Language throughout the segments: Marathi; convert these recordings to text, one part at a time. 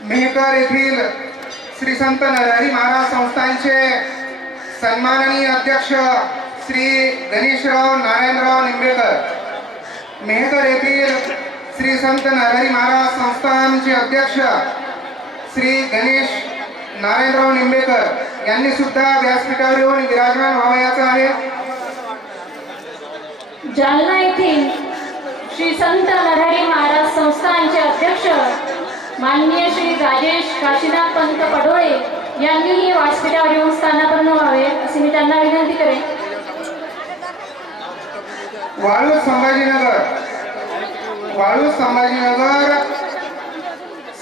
मेहकर येथील श्री संत नरहरी महाराज संस्थानचे सन्माननीय अध्यक्ष श्री गणेशराव नारायणराव निंबेकर, मेहकर येथील श्री संत नरहरी महाराज संस्थानचे अध्यक्ष श्री गणेश नारायणराव निंबेकर यांनी सुद्धा व्यासपीठावर येऊन विराजमान व्हावयाचे आहे। जालना येथील श्री संत नरहरी महाराज संस्थानचे अध्यक्ष माननीय श्री राजेश काशीनाथ पंत पडोळे यांनीही व्यासपीठावर येऊन स्थानापन्न व्हावे अशी मी त्यांना विनंती करेन। वाळूज संभाजीनगर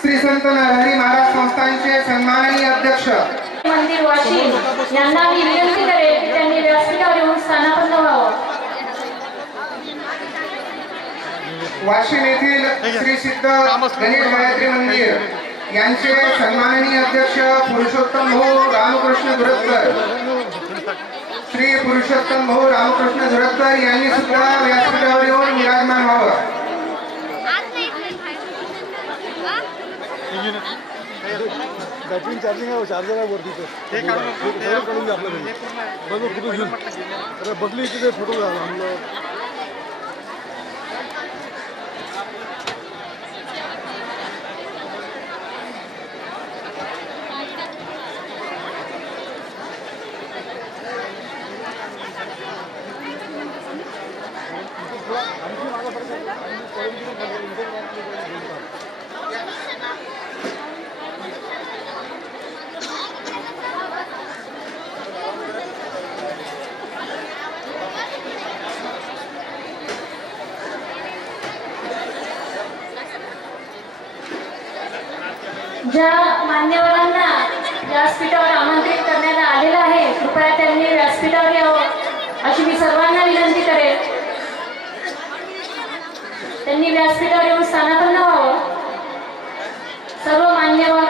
श्री संत नरहरी महाराज संस्थानचे सन्माननीय अध्यक्ष मंदिर वाशिम यांना मी विनंती करेन की त्यांनी व्यासपीठावर येऊन स्थानापन्न व्हावं। वाशिम येथील श्री सिद्ध गणेश गायत्री मंदिर यांचे सन्माननीय अध्यक्ष पुरुषोत्तम भाऊ रामकृष्ण धुरतकर, श्री पुरुषोत्तम भाऊ रामकृष्ण धुरतकर यांनी सुद्धा व्यासपीठावर येऊन विराजमान व्हावं। बॅटरी चार्जिंग आहे, चार्जर आहे वरती ते काढून आपलं बघू फोटो घेऊन अरे बघली तिथे फोटो झाला ज्या मान्यवरांना व्यासपीठावर आमंत्रित करण्यात आलेलं आहे कृपया त्यांनी व्यासपीठावर यावं अशी मी सर्वांना विनंती करेन। त्यांनी व्यासपीठावर येऊन स्थानापन्न व्हावं। सर्व मान्यवर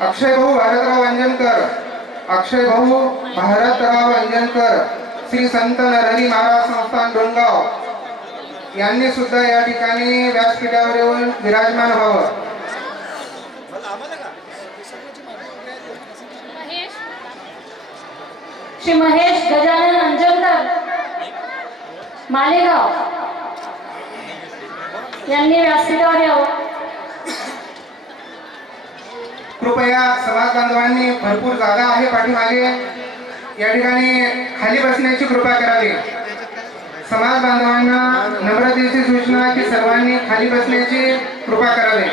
अक्षय भाऊ भारतराव अंजनकर, अक्षय भाऊ भारतराव अंजनकर श्री संत नरहरी महाराज संस्थान डोणगाव यांनी सुद्धा या ठिकाणी व्यासपीठावर येऊन विराजमान व्हावं। श्री महेश गजानन अंजनकर मालेगाव यांनी व्यासपीठावर यावं। कृपया समाज बांधवांनी भरपूर जागा आहे पाठीमागे, या ठिकाणी खाली बसण्याची कृपा करावी। समाज बांधवांना नम्रतेची सूचना की सर्वांनी खाली बसण्याची कृपा करावी।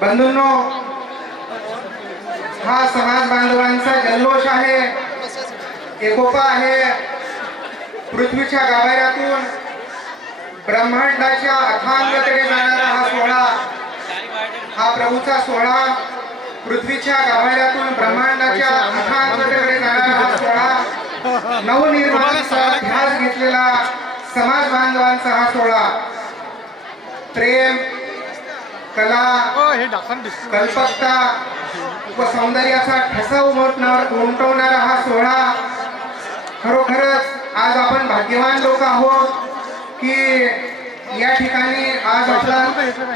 बंधूंनो, हा समाज बांधवांचा जल्लोष आहे, एकोपा आहे। पृथ्वीच्या गाभाऱ्यातून ब्रह्मांडाच्या अथांगतेकडे जाणारा हा सोहळा, हा प्रभूचा सोहळा, पृथ्वीच्या गाभाऱ्यातून ब्रह्मांडाच्या अथांगतेकडे जाणारा हा सोहळा, नवनिर्माणाचा ध्यास घेतलेला समाज बांधवांचा हा सोहळा, प्रेम, कला, कल्पकता व सौंदर्याचा ठसा उमटवणारा हा सोहळा। खरोखरच आज आपण भाग्यवान लोक आहोत की या ठिकाणी आज आपला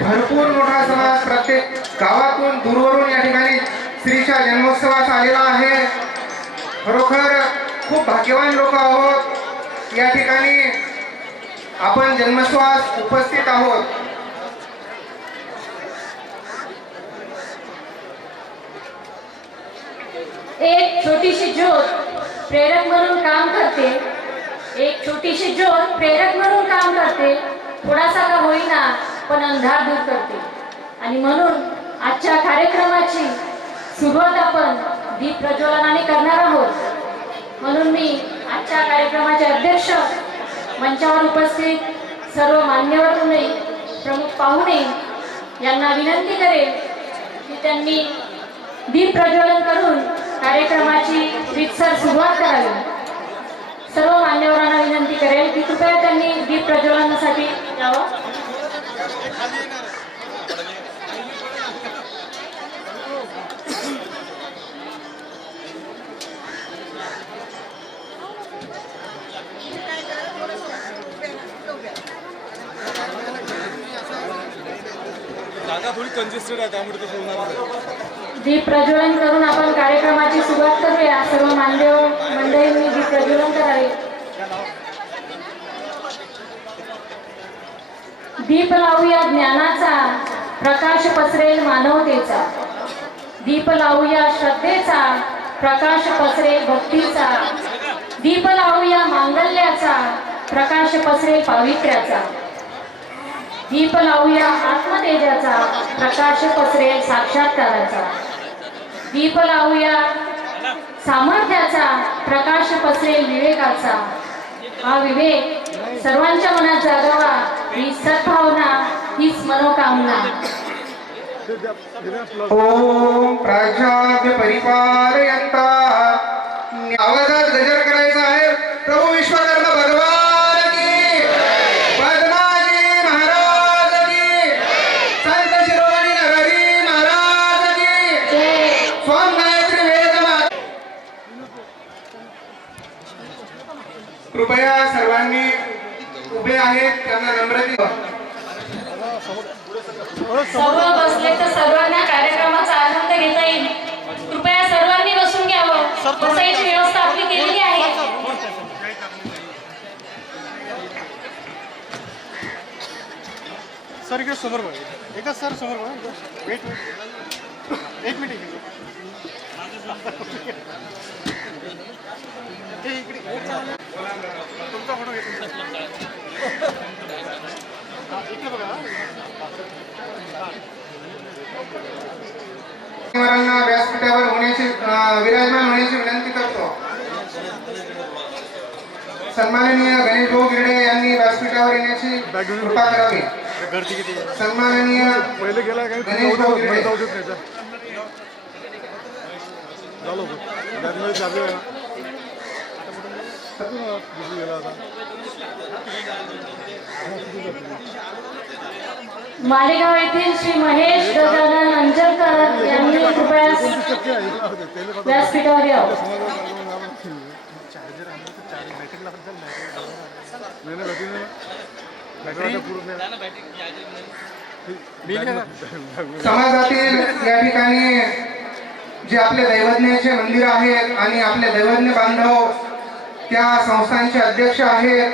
भरपूर मोठा समाज प्रत्येक गावातून दूरवरून या ठिकाणी श्रीच्या जन्मोत्सवास आलेला आहे। खरोखर खूप भाग्यवान लोक आहोत, या ठिकाणी आपण जन्मोत्सवास उपस्थित आहोत। एक छोटीशी ज्योत प्रेरक म्हणून काम करते, एक छोटीशी ज्योत प्रेरक म्हणून काम करते, थोडासा का होईना पण अंधार दूर करते। आणि म्हणून आजच्या कार्यक्रमाची सुरुवात आपण दीप प्रज्वलनाने करणार आहोत। म्हणून मी आजच्या कार्यक्रमाचे अध्यक्ष, मंचावर उपस्थित सर्व मान्यवर मंडळी, प्रमुख पाहुणे यांना विनंती करेन की त्यांनी दीप प्रज्वलन करून कार्यक्रमाची रीतसर सुरुवात करावी। सर्व मान्यवरांना विनंती करेल की कृपया त्यांनी दीप प्रज्वलनासाठी यावं। जागा थोडी कंजेस्टेड आहे त्यामुळे ते होणार नाही. दीप प्रज्वलन करून आपण कार्यक्रमाची सुरुवात करूया. सर्व मान्यवर मंडळींनी दीप प्रज्वलन करावे. दीप लावूया ज्ञानाचा, प्रकाश पसरेल मानवतेचा. दीप लावूया श्रद्धेचा, प्रकाश पसरेल भक्तीचा. दीप लावूया मांगल्याचा, प्रकाश पसरेल पावित्र्याचा. दीप लावूया आत्मतेजाचा, प्रकाश पसरेल साक्षात्काराचा. दीप लावूया सामर्थ्याचा, प्रकाश पसरेल विवेकाचा. हा विवेक सर्वांच्या मनात जागावा, ही सद्भावना, हीच मनोकामना. ओम प्राचार्य परिपालयंता. आवाजात गजर करायचा आहे. प्रभू विश्वकर्मा भगवान की, पद्माजी महाराज की, संत शिरोमणी नरहरी महाराज की, स्वामी गायत्री वेद. कृपया सर्वांनी उभे आहेत त्यांना नम्रते. सर्व बसले तर सर्वांना कार्यक्रमाचा आनंद घेता येईल. कृपया सर्वांनी बसून घ्यावं. बसायची व्यवस्था आपली केलेली आहे. सर इकडे समोर बघा. एकच सर समोर बघा. वेट एक मिनिट इकडे तुमचा फोटो घेतो. इकडे बघा. मान्यवरांना व्यासपीठावर विराजमान होण्याची विनंती करतो. सन्माननीय गणेश भाऊ गिरडे यांनी व्यासपीठावर येण्याची कृपा करावी. गर्दी किती सन्माननीय पहिले गेला काय गणेश भाऊ गिरडे. जाऊ देत नाही झालो त्यातमध्ये चालू आहे गेला आता. मालेगाव येथील श्री महेश गजानन अंजनकर यांनी कृपया व्यासपीठावर यावं. समाजातील या ठिकाणी जे आपले दैवज्ञाचे मंदिर आहेत आणि आपले दैवज्ञ बांधव त्या संस्थांचे अध्यक्ष आहेत,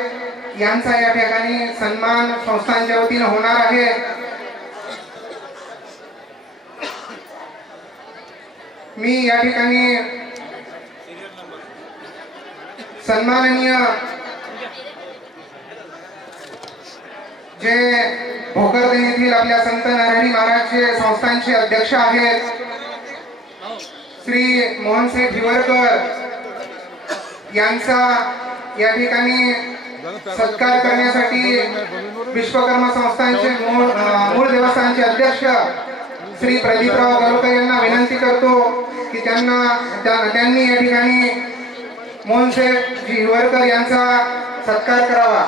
यांचा या ठिकाणी सन्मान संस्थांच्या वतीने होणार आहे. मी या ठिकाणी सन्माननीय जे भोकरदन येथील आपल्या संत नरहरी महाराजचे संस्थांचे अध्यक्ष आहेत श्री मोहनसेठ हिवरकर यांचा या ठिकाणी सत्कार करण्यासाठी विश्वकर्मा संस्थांचे मूळ देवस्थानचे अध्यक्ष श्री प्रदीपराव गावकर यांना विनंती करतो की त्यांनी या ठिकाणी मोहनसेठजी हिवरकर यांचा सत्कार करावा.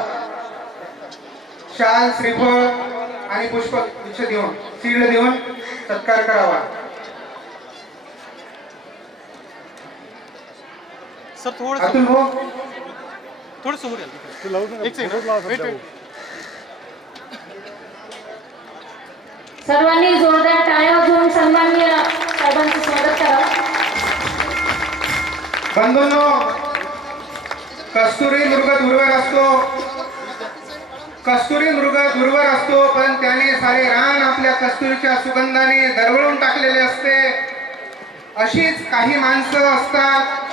शाल, श्रीफळ आणि पुष्पगुच्छ देऊन, शीळ देऊन सत्कार करावा. सर थोडं अतुल भाऊ थोडं समोर या. एक सेकंड. सर्वांनी जोरदार टाळ्या वाजवून सन्माननीय साहेबांचं स्वागत करा. बंधूंनो, कस्तुरी मृग दुर्वर असतो, कस्तुरी मृग दुर्वर असतो, पण त्याने सारे रान आपल्या कस्तुरीच्या सुगंधाने दरवळून टाकलेले असते. अशीच काही माणसं असतात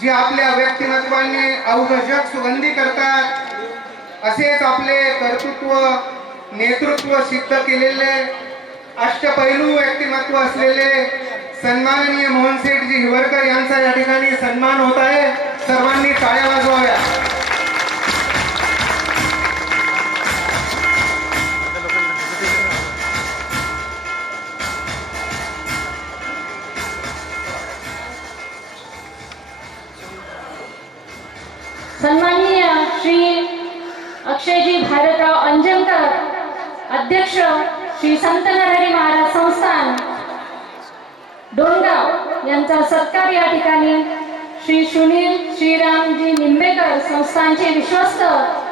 जी आपल्या व्यक्तिमत्वाने अवघं जग सुगंधी करतात. असेच आपले कर्तृत्व, नेतृत्व सिद्ध केलेले अष्टपैलू व्यक्तिमत्व असलेले सन्माननीय मोहनसेठजी हिवरकर यांचा या ठिकाणी सन्मान होत आहे. सर्वांनी टाळ्या वाजवाव्या. सन्माननीय श्री अक्षयजी भारतराव अंजनकर, अध्यक्ष श्री संत नरहरी महाराज संस्थान डोंगराव यांचा सत्कार या ठिकाणी श्री सुनील श्रीरामजी निंबेकर संस्थानचे विश्वस्त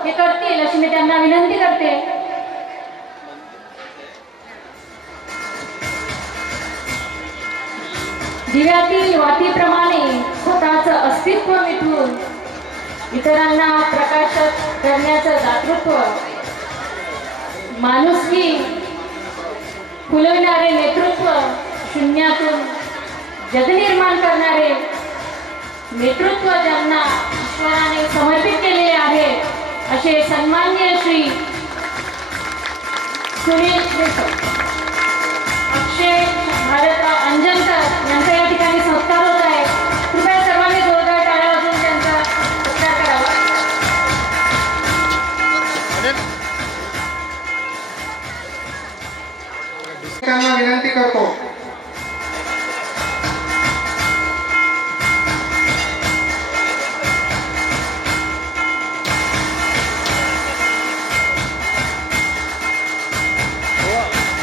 हे करतील अशी मी त्यांना विनंती करते. दिव्यातील वातीप्रमाणे स्वतःचं अस्तित्व मिटवून इतरांना प्रकाशित करण्याचं दातृत्व, माणुसकी फुलविणारे नेतृत्व, शून्यातून जग निर्माण करणारे नेतृत्व ज्यांना ईश्वराने समर्पित केलेले आहे असे सन्माननीय श्री सुनील अक्षय भारतराव अंजनकर यांचा या ठिकाणी सत्कार होत आहे. कृपया सर्वांनी जोरदार टाळ्या वाजवून त्यांचा सत्कार करावा. त्यांना विनंती करतो.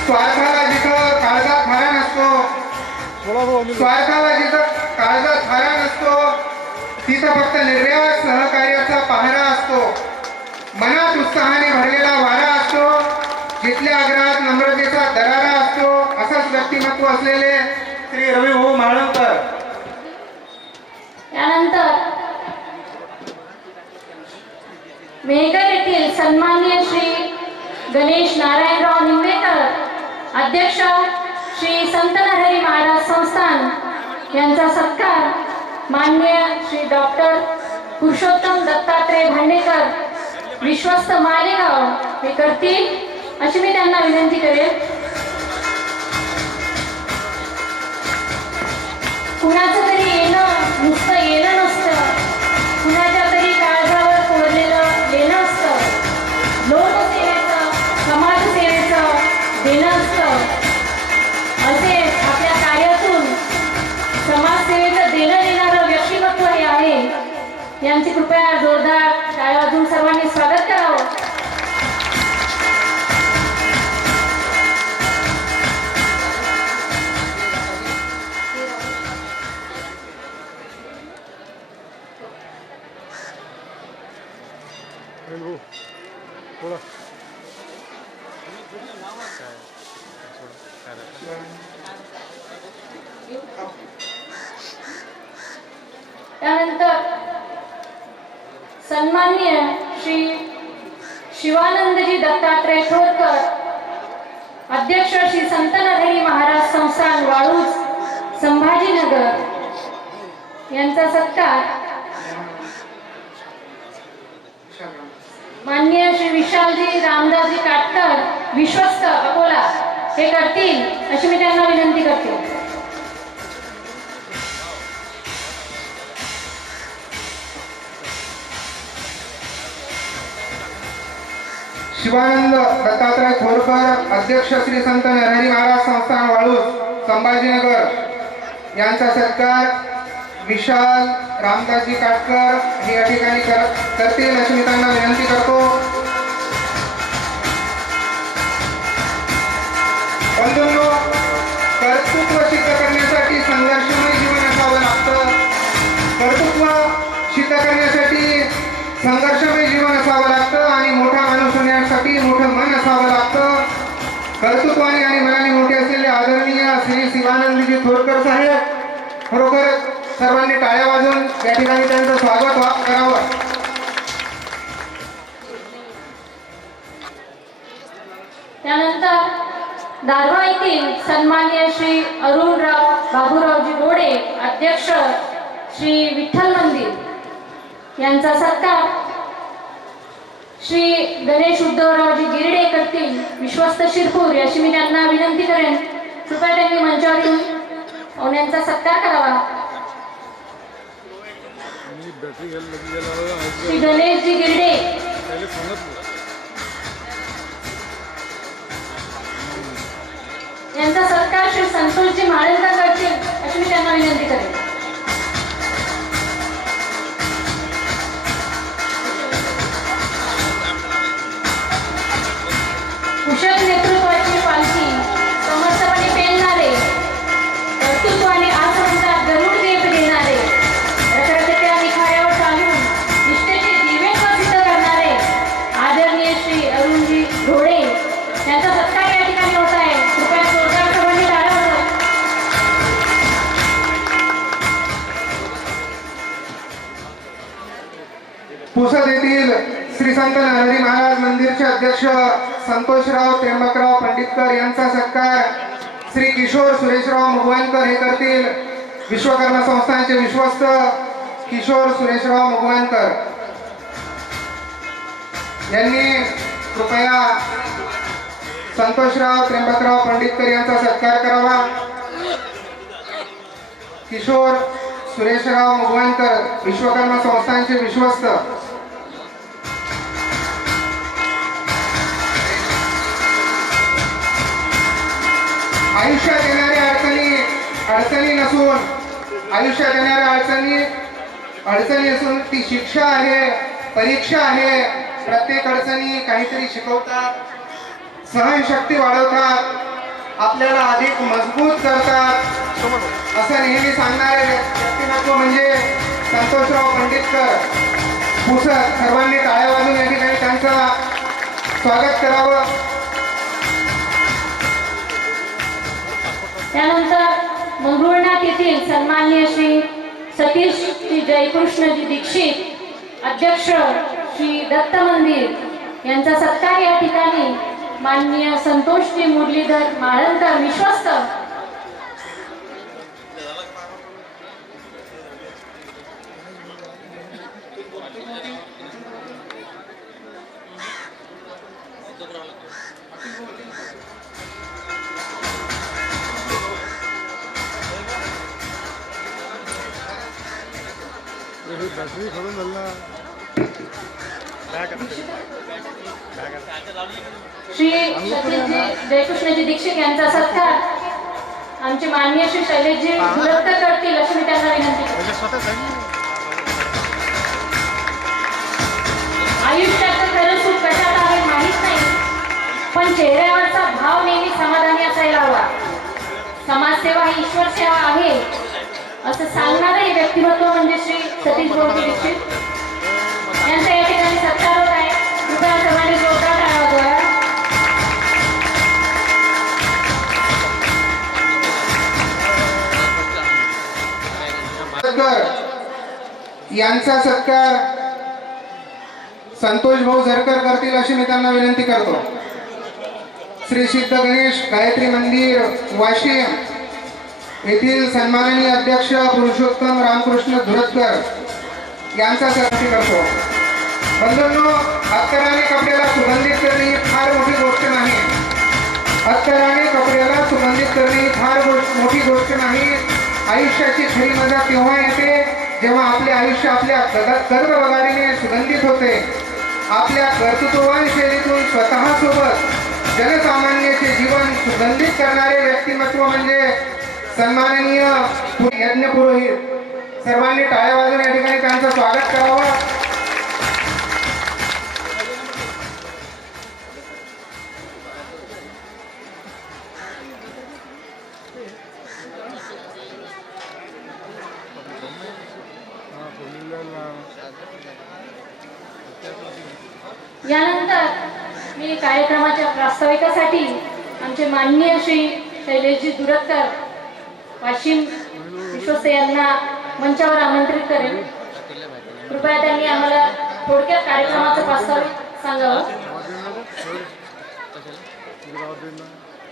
स्वार्थाला जिथं काळजात थारा नसतो, थोडा भाऊ अनिल स्वार्थाला जिथं काळजात थारा नसतो, तिथं फक्त निर्व्याज सहकार्याचा पहारा असतो. मनात उत्साहाने भरलेला वारा असतो, जिथल्या आग्रहात नम्रतेचा दरारा असतो. असंच व्यक्तिमत्व असलेले श्री रविभाऊ म्हाळुंकर. त्यानंतर मेहकर येथील सन्माननीय श्री गणेश नारायणराव निंबेकर, अध्यक्ष श्री संत नरहरी महाराज संस्थान यांचा सत्कार माननीय श्री डॉक्टर पुरुषोत्तम दत्तात्रय भांडेकर, विश्वस्त मालेगाव हे करतील अशी मी त्यांना विनंती करेन. कुणाचं तरी येणं नुसतं येणं नसतं, कुणाच्या तरी काळजावर कोरलेलं लेणं असतं, लोकसेवेचं समाजसेवेचं देणं असतं. असे आपल्या कार्यातून समाजसेवेचं देणं देणारं व्यक्तिमत्व हे आहे. यांची कृपया जोरदार टाळ्या वाजवून सर्वांनी स्वागत करावं. अनिल भाऊ थोडा त्यानंतर सन्माननीय श्री शिवानंदजी दत्तात्रय थोरकर, अध्यक्ष श्री संत नरहरी महाराज संस्थान वाळूज संभाजीनगर यांचा सत्कार माननीय श्री विशालजी रामदासजी काटकर, विश्वस्त अकोला हे करतील अशी मी त्यांना विनंती करते. शिवानंद दत्तात्रय थोरकर, अध्यक्ष श्री संत नरहरी महाराज संस्थान वाळूज संभाजीनगर यांचा सत्कार विशाल रामदासजी काटकर हे या ठिकाणी करतील अशी मी त्यांना विनंती करतो. बंधूंनो, कर्तृत्व सिद्ध करण्यासाठी संघर्षमय जीवन असावं लागतं. कर्तृत्व सिद्ध करण्यासाठी संघर्षमय जीवन असावं लागतं आणि मोठा माणूस होण्यासाठी मोठं मन असावं लागतं. कर्तृत्वाने आणि मनाने मोठे असलेले आदरणीय श्री शिवानंदजी थोरकर साहेब, खरोखर सर्वांनी टाळ्या वाजवून या ठिकाणी त्यांचं स्वागत करावं. त्यानंतर दारव्हा येथील सन्माननीय श्री अरुणराव बाबूरावजी गोडे, अध्यक्ष श्री विठ्ठल मंदिर यांचा सत्कार श्री गणेश उद्धवरावजी गिरडे करतील, विश्वस्त शिरपूर अशी मी त्यांना विनंती करेन. कृपया त्यांनी मंचावर येऊन पाहुण्यांचा सत्कार करावा. बॅटरी घ्यायला लगी गेला श्री गणेशजी गिरडे पहिले सांगत यांचा सत्कार श्री संतोषजी म्हाळुंकर करतील अशी मी त्यांना विनंती करेन. कुशल नेतृत्वाची पालखी समर्थपणे पेलणारे, कर्तृत्वाने आसमंतात गरुड देप देणारे, रखरखत्या निखाऱ्यावर चालून निष्ठेचे दिवे सिद्ध करणारे आदरणीय श्री अरुणजी घोडे यांचा सत्कार या ठिकाणी होत आहे. कृपया जोरदार सर्वांनी टाळ्या वाजवा. अध्यक्ष संतोषराव त्र्यंबकराव पंडितकर यांचा सत्कार श्री किशोर सुरेशराव मुगवणकर हे करतील. विश्वकर्मा संस्थानचे विश्वस्त किशोर सुरेशराव मुगवणकर यांनी कृपया संतोषराव त्र्यंबकराव पंडितकर यांचा सत्कार करावा. किशोर सुरेशराव मुगवणकर विश्वकर्मा संस्थानचे विश्वस्त. आयुष्यात येणाऱ्या अडचणी नसून आयुष्यात येणाऱ्या अडचणी असून ती शिक्षा आहे, परीक्षा आहे. प्रत्येक अडचणी काहीतरी शिकवतात, सहनशक्ती वाढवतात, आपल्याला अधिक मजबूत करतात असं नेहमी सांगणारे व्यक्तिमत्व म्हणजे संतोषराव पंडितकर पुसद. सर्वांनी टाळ्या वाजून या ठिकाणी त्यांचं स्वागत करावं. त्यानंतर मंगरुळनाथ येथील सन्माननीय श्री सतीश श्री जयकृष्णजी दीक्षित अध्यक्ष श्री दत्त मंदिर यांचा सत्कार या ठिकाणी माननीय संतोषजी मुरलीधर माळणकर विश्वस्त बॅटरी खडून झाली ना. श्री सतीशजी जयकृष्णजी दीक्षित यांचा सत्कार आमचे माननीय श्री शैलेशजी दुरत्तर करतील अशी मी त्यांना विनंती करते. आयुष्याचं खरं सुख कशात आहे माहीत नाही, पण चेहऱ्यावरचा भाव नेहमी समाधानी असायला हवा. समाजसेवा ही ईश्वर सेवा आहे असं सांगणारं हे व्यक्तिमत्व म्हणजे श्री सतीश भाऊजी दीक्षित यांचा या ठिकाणी सत्कार होत आहे. कृपया सर्वांनी जोरदार टाळ्या वाजवा. यांचा सत्कार संतोष भाऊ झरकर करतील अशी मी त्यांना विनंती करतो. श्री सिद्ध गणेश गायत्री मंदिर वाशिम येथील सन्माननीय अध्यक्ष पुरुषोत्तम रामकृष्ण धुरतकर यांचा सत्कार करतो. बंधूंनो, अत्तराने कपड्याला सुगंधित करणे ही फार मोठी गोष्ट नाही. अत्तराने कपड्याला सुगंधित करणे ही फार मोठी गोष्ट नाही. आयुष्याची खरी मजा तेव्हा येते जेव्हा आपले आयुष्य आपल्या गर्भवगारीने सुगंधित होते. आपल्या कर्तृत्ववान शैलीतून स्वतःसोबत जनसामान्याचे जीवन सुगंधित करणारे व्यक्तिमत्व म्हणजे सन्माननीय यज्ञ पुरोहित. सर्वांनी टाळ्या वाजवून या ठिकाणी त्यांचं स्वागत करावं. यानंतर मी कार्यक्रमाच्या प्रास्ताविकासाठी आमचे माननीय श्री शैलेशजी दुरत्तर वाशिम विश्वस्त यांना मंचावर आमंत्रित करेन. कृपया त्यांनी आम्हाला थोडक्यात कार्यक्रमाचं प्रास्ताविक सांगावं.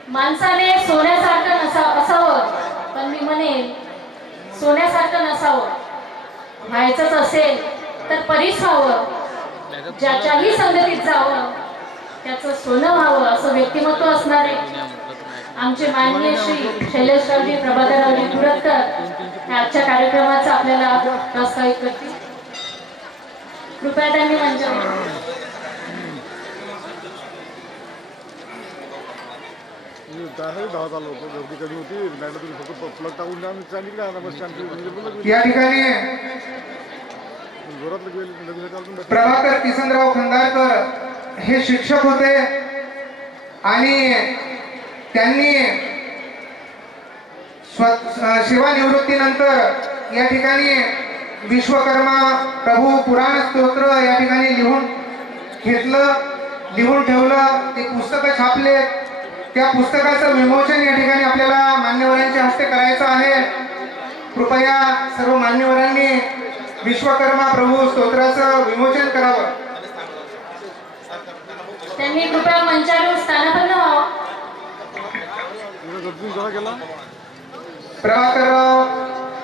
माणसाने सोन्यासारखं असावं, पण मी म्हणेन सोन्यासारखं नसावं. व्हायचंच असेल तर परीस व्हावं, ज्याच्याही संगतीत जावं त्याचं सोनं व्हावं असं व्यक्तिमत्व असणारे आमचे माननीय श्री शैलेशरावजी प्रभाकररावजी दुरत्तर आजच्या कार्यक्रमाचं आपल्याला प्रास्ताविक करतील. कृपया त्यांनी मंचावर. या ठिकाणी प्रभाकर किसनराव खंदारकर हे शिक्षक होते आणि त्यांनी सेवानिवृत्तीनंतर या ठिकाणी विश्वकर्मा प्रभू पुराण स्तोत्र या ठिकाणी लिहून ठेवलं. ते पुस्तकं छापले. त्या पुस्तकाचं विमोचन या ठिकाणी आपल्याला मान्यवरांच्या हस्ते करायचं आहे. कृपया सर्व मान्यवरांनी विश्वकर्मा प्रभू स्तोत्राचं विमोचन करावं. त्यांनी कृपया मंचावर स्थानापन्न व्हावं. गटून जमा केला. प्रभाकरराव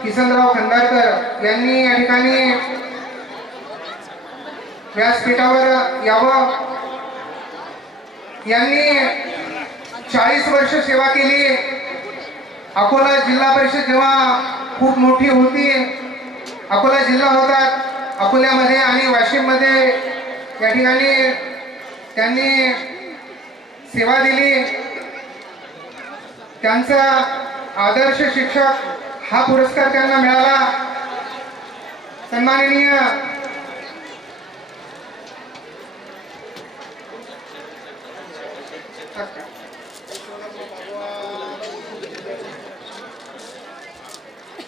किसनराव खंदारकर यांनी या ठिकाणी व्यासपीठावर यावं. यांनी 40 वर्ष सेवा केली. अकोला जिल्हा परिषद जेव्हा खूप मोठी होती, अकोला जिल्हा होता, अकोल्यामध्ये आणि वाशिममध्ये या ठिकाणी त्यांनी सेवा दिली. त्यांचा आदर्श शिक्षक हा पुरस्कार त्यांना मिळाला. सन्माननीय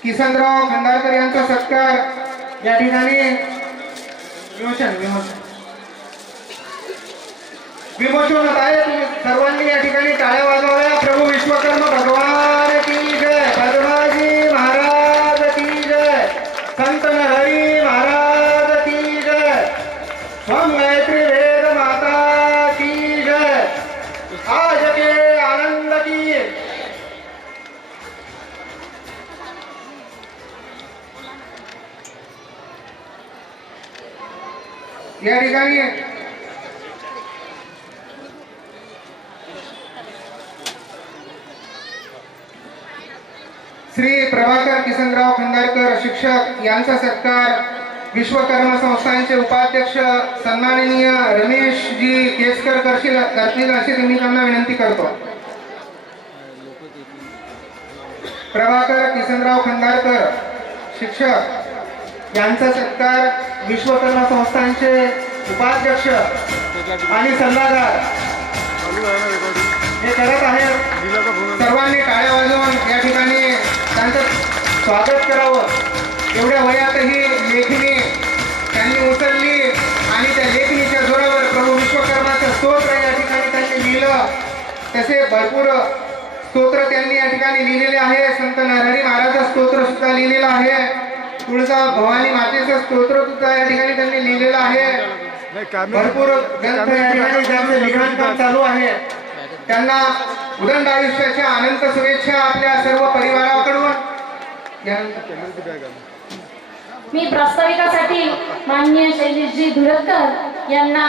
किसनराव खंडारकर यांचा सत्कार या ठिकाणी विमोचन होत आहे. तुम्ही सर्वांनी या ठिकाणी टाळ्या वाजवल्या. प्रभू विश्वकर्मा भगवान की जय, पद्माजी महाराज की जय, संत नरहरी महाराज की जय, स्वयं गायत्री वेद माता की जय, आज के आनंद की. या ठिकाणी श्री प्रभाकर किसनराव खंदारकर शिक्षक यांचा सत्कार विश्वकर्मा संस्थांचे उपाध्यक्ष सन्माननीय रमेशजी केसकर करतील अशी मी त्यांना विनंती करतो. प्रभाकर किसनराव खंदारकर शिक्षक यांचा सत्कार विश्वकर्मा संस्थांचे उपाध्यक्ष आणि सल्लागार हे करत आहेत. सर्वांनी टाळ्या वाजवून या ठिकाणी त्यांचं स्वागत करावं. एवढ्या वयातही लेखणी त्यांनी उचलली आणि त्या लेखणीच्या जोरावर प्रभू विश्वकर्माचं स्तोत्र या ठिकाणी त्यांनी लिहिलं. तसे भरपूर स्तोत्र त्यांनी या ठिकाणी लिहिलेले आहे. संत नरहरी महाराजचं स्तोत्र सुद्धा लिहिलेलं आहे. तुळजा भवानी मातेचं स्तोत्र सुद्धा या ठिकाणी त्यांनी लिहिलेलं आहे. भरपूर ग्रंथ या ठिकाणी त्यांचं लिखाण काम चालू आहे. त्यांना उदंड आयुष्याच्या अनंत शुभेच्छा आपल्या सर्व परिवाराकडून. मी प्रास्ताविकासाठी माननीय शैलेशजी धुरकर यांना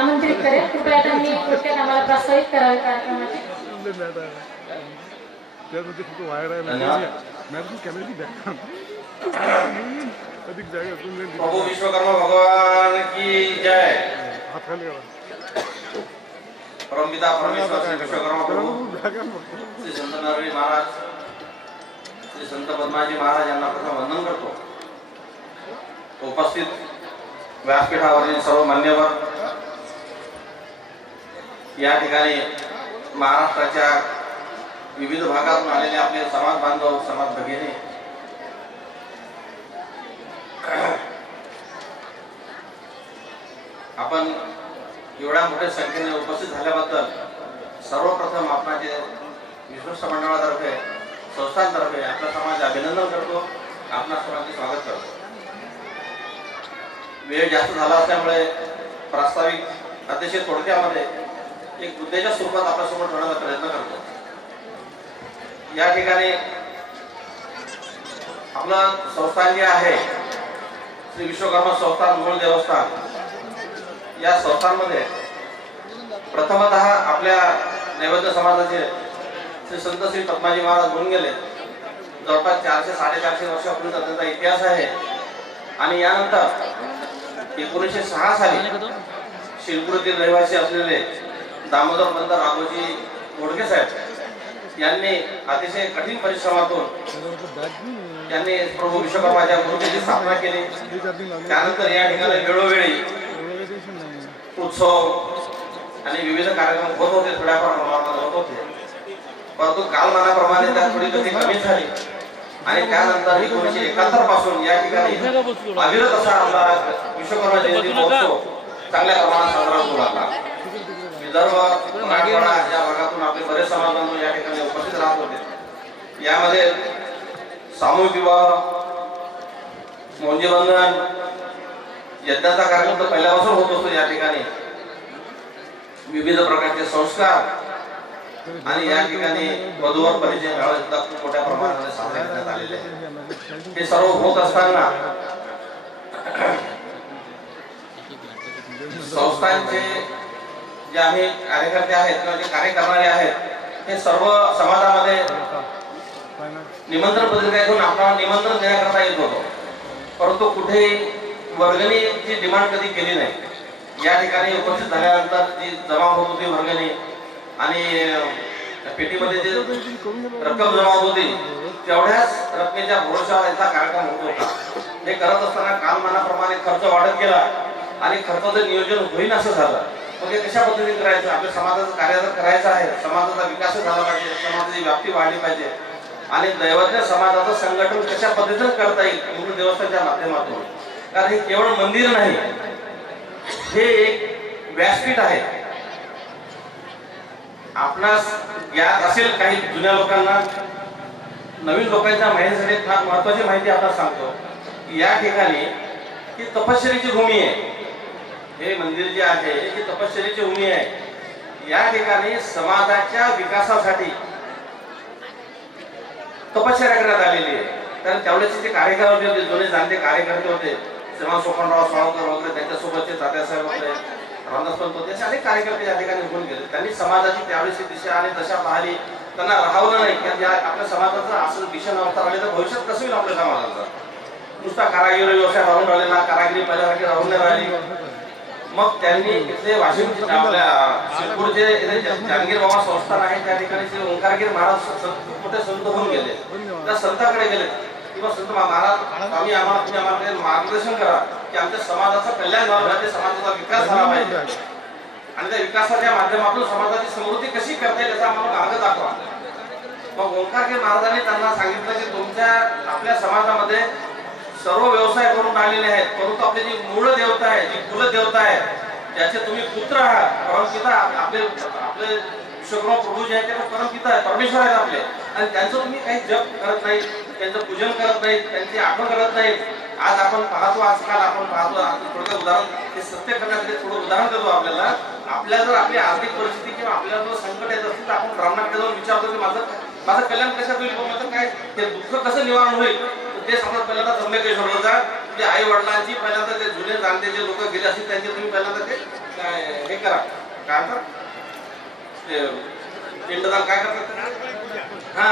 आमंत्रित करेन. कृपया त्यांनी थोडक्यात आम्हाला प्रास्ताविक करावे कार्यक्रमाचे. प्रभु विश्वकर्मा भगवान की जय. परमपिता परमेश्वर श्री विश्वकर्मा प्रभु श्री संत नरहरी महाराज, श्री संत पद्माजी महाराज यांना प्रथम वंदन करतो. उपस्थित व्यासपीठावरील सर्व मान्यवर, या ठिकाणी महाराष्ट्राच्या विविध भागातून आलेले आपले समाज बांधव, समाज भगिनी, आपण एवढ्या मोठ्या संख्येने उपस्थित झाल्याबद्दल सर्वप्रथम आपणाचे विश्वस्त मंडळातर्फे, संस्थांतर्फे आपला समाज अभिनंदन करतो. आपणा सर्वांचे स्वागत करतो. वेळ जास्त झाला असल्यामुळे प्रास्ताविक अतिशय थोडक्यामध्ये एक मुद्द्याच्या स्वरूपात आपल्यासमोर ठेवण्याचा प्रयत्न करतो. या ठिकाणी आपलं संस्थान जे आहे श्री विश्वकर्मा संस्थान मूळ देवस्थान, या संस्थांमध्ये प्रथमतः आपल्या नैवेद्य समाजाचे श्री संत श्री पद्माजी महाराज होऊन गेले. जवळपास 400-450 वर्षापूर्वीचा त्यांचा इतिहास आहे. आणि यानंतर 1906 साली शिरपूरतील रहिवासी असलेले दामोदर पंत राघोजी घोडके साहेब यांनी अतिशय कठीण परिश्रमातून त्यांनी प्रभू विश्वकर्माच्या गुरुची स्थापना केली. त्यानंतर या ठिकाणी वेळोवेळी उत्सव आणि विविध कार्यक्रम होत होते, थोड्याफार प्रमाणात होत होते. परंतु कालमानाप्रमाणे त्यात थोडी गती कमी झाली आणि त्यानंतर 1971 पासून या ठिकाणी अविरत असा आपला विश्वकर्मा जयंती महोत्सव चांगल्या प्रमाणात साजरा होऊ लागला. विदर्भ, मराठवाडा या भागातून आपले बरेच समाज बांधव या ठिकाणी उपस्थित राहत होते. यामध्ये सामूहिक विवाह, मोंजीबंधन, यज्ञाचा कार्यक्रम तर पहिल्यापासून होत असतो. या ठिकाणी विविध प्रकारचे संस्कार आणि या ठिकाणी वधूवर परिचय मेळावे सुद्धा खूप मोठ्या प्रमाणात साजरे करण्यात आलेले आहे. हे सर्व होत असताना संस्थांचे जे आम्ही कार्यकर्ते आहेत किंवा जे कार्य करणारे आहेत हे सर्व समाजामध्ये निमंत्रण पत्रिका घेऊन आपल्याला निमंत्रण देण्याकरता येत होतो, परंतु कुठेही वर्गणीची डिमांड कधी केली नाही. या ठिकाणी उपस्थित झाल्यानंतर जी जमा होत होती वर्गणी आणि पेटीमध्ये जे रक्कम जमा होत होती तेवढ्याच रकमेच्या भरोशावर याचा कार्यक्रम होत होता. हे करत असताना कालमानाप्रमाणे खर्च वाढत गेला आणि खर्चाचं नियोजन होईल असं झालं. मग हे कशा पद्धतीने करायचं? आपल्या समाजाचं कार्य जर करायचं आहे, समाजाचा विकास झाला पाहिजे, समाजाची व्याप्ती वाढली पाहिजे आणि दैवज्ञ समाजाचं संघटन कशा पद्धतीने करता येईल हिंदू देवस्थानच्या माध्यमातून. कारण हे केवळ मंदिर नाही, हे एक व्यासपीठ आहे. आपणास ज्ञात असेल काही जुन्या लोकांना, नवीन लोकांच्या माहितीसाठी फार महत्वाची माहिती आपल्याला सांगतो की या ठिकाणी ही तपश्चर्याची भूमी आहे. हे मंदिर जे आहे ही तपश्चर्याची भूमी आहे. या ठिकाणी समाजाच्या विकासासाठी तपश्चर्या करण्यात आलेली आहे. तर त्यावेळेचे जे कार्यकर्ते होते, जुने जाणते कार्यकर्ते होते, श्रीमान सोपानराव साळुंकर वगैरे, त्यांच्यासोबतचे तात्यासाहेब वगैरे, रामदास पंत होते, असे अनेक कार्यकर्ते या ठिकाणी होऊन गेले. त्यांनी समाजाची त्यावेळेची दिशा आणि दशा पाहिली. त्यांना राहवलं नाही की आपल्या समाजाचं असं दिशा अवस्था राहिली तर भविष्यात कसं होईल आपल्या समाजाचं. नुसता कारागिरी व्यवसाय राहून राहिलेला, कारागिरी पहिल्यासारखी राहून नाही राहिली. मग त्यांनी इथले वाशिम आपल्या शिरपूरचे जानगीर बाबा संस्थान आहे त्या ठिकाणी श्री ओंकारगिरी महाराज मोठे संत होऊन गेले. त्या संतांकडे गेले किंवा संत महाराज आम्ही आम्हाला तुम्ही आम्हाला मार्गदर्शन करा की आमच्या समाजाचं कल्याण झालं पाहिजे, समाजाचा विकास झाला पाहिजे आणि त्या विकासाच्या माध्यमातून समाजाची समृद्धी कशी करता येईल याचा आम्हाला मार्ग दाखवा. मग ओंकारगिरी महाराजांनी त्यांना सांगितलं की तुमच्या आपल्या समाजामध्ये सर्व व्यवसाय करून राहिलेले आहेत, परंतु आपली जी मूळ देवता आहे, जी कुलदेवता आहे, ज्याचे तुम्ही पुत्र आहात, परमपिता आपले विश्वकर्मा प्रभू जे आहेत ते परमपिता आहे, परमेश्वर आहेत आपले, आणि त्यांचं तुम्ही काही जप करत नाही, त्यांचं पूजन करत नाही, त्यांची आठवण करत नाही. आज आपण पाहतो, आजकाल आपण पाहतो, थोडं उदाहरण हे सत्य करण्यासाठी थोडं उदाहरण देतो आपल्याला. आपल्याला जर आपली आर्थिक परिस्थिती किंवा आपल्याला जर संकट येत असेल तर आपण ब्राह्मणाकडे जाऊन विचारतो की माझं कल्याण कशात होईल, माझं काय ते दुःख कसं निवारण होईल. ते समजा पहिल्यांदा त्र्यंबकेश्वरला जा, तुझ्या आई वडिलांची पहिल्यांदा ते जुने जाणते जे लोक गेले असतील त्यांचे तुम्ही पहिल्यांदा ते हे करा, काय म्हणतात पिंडदान, काय करतात, हा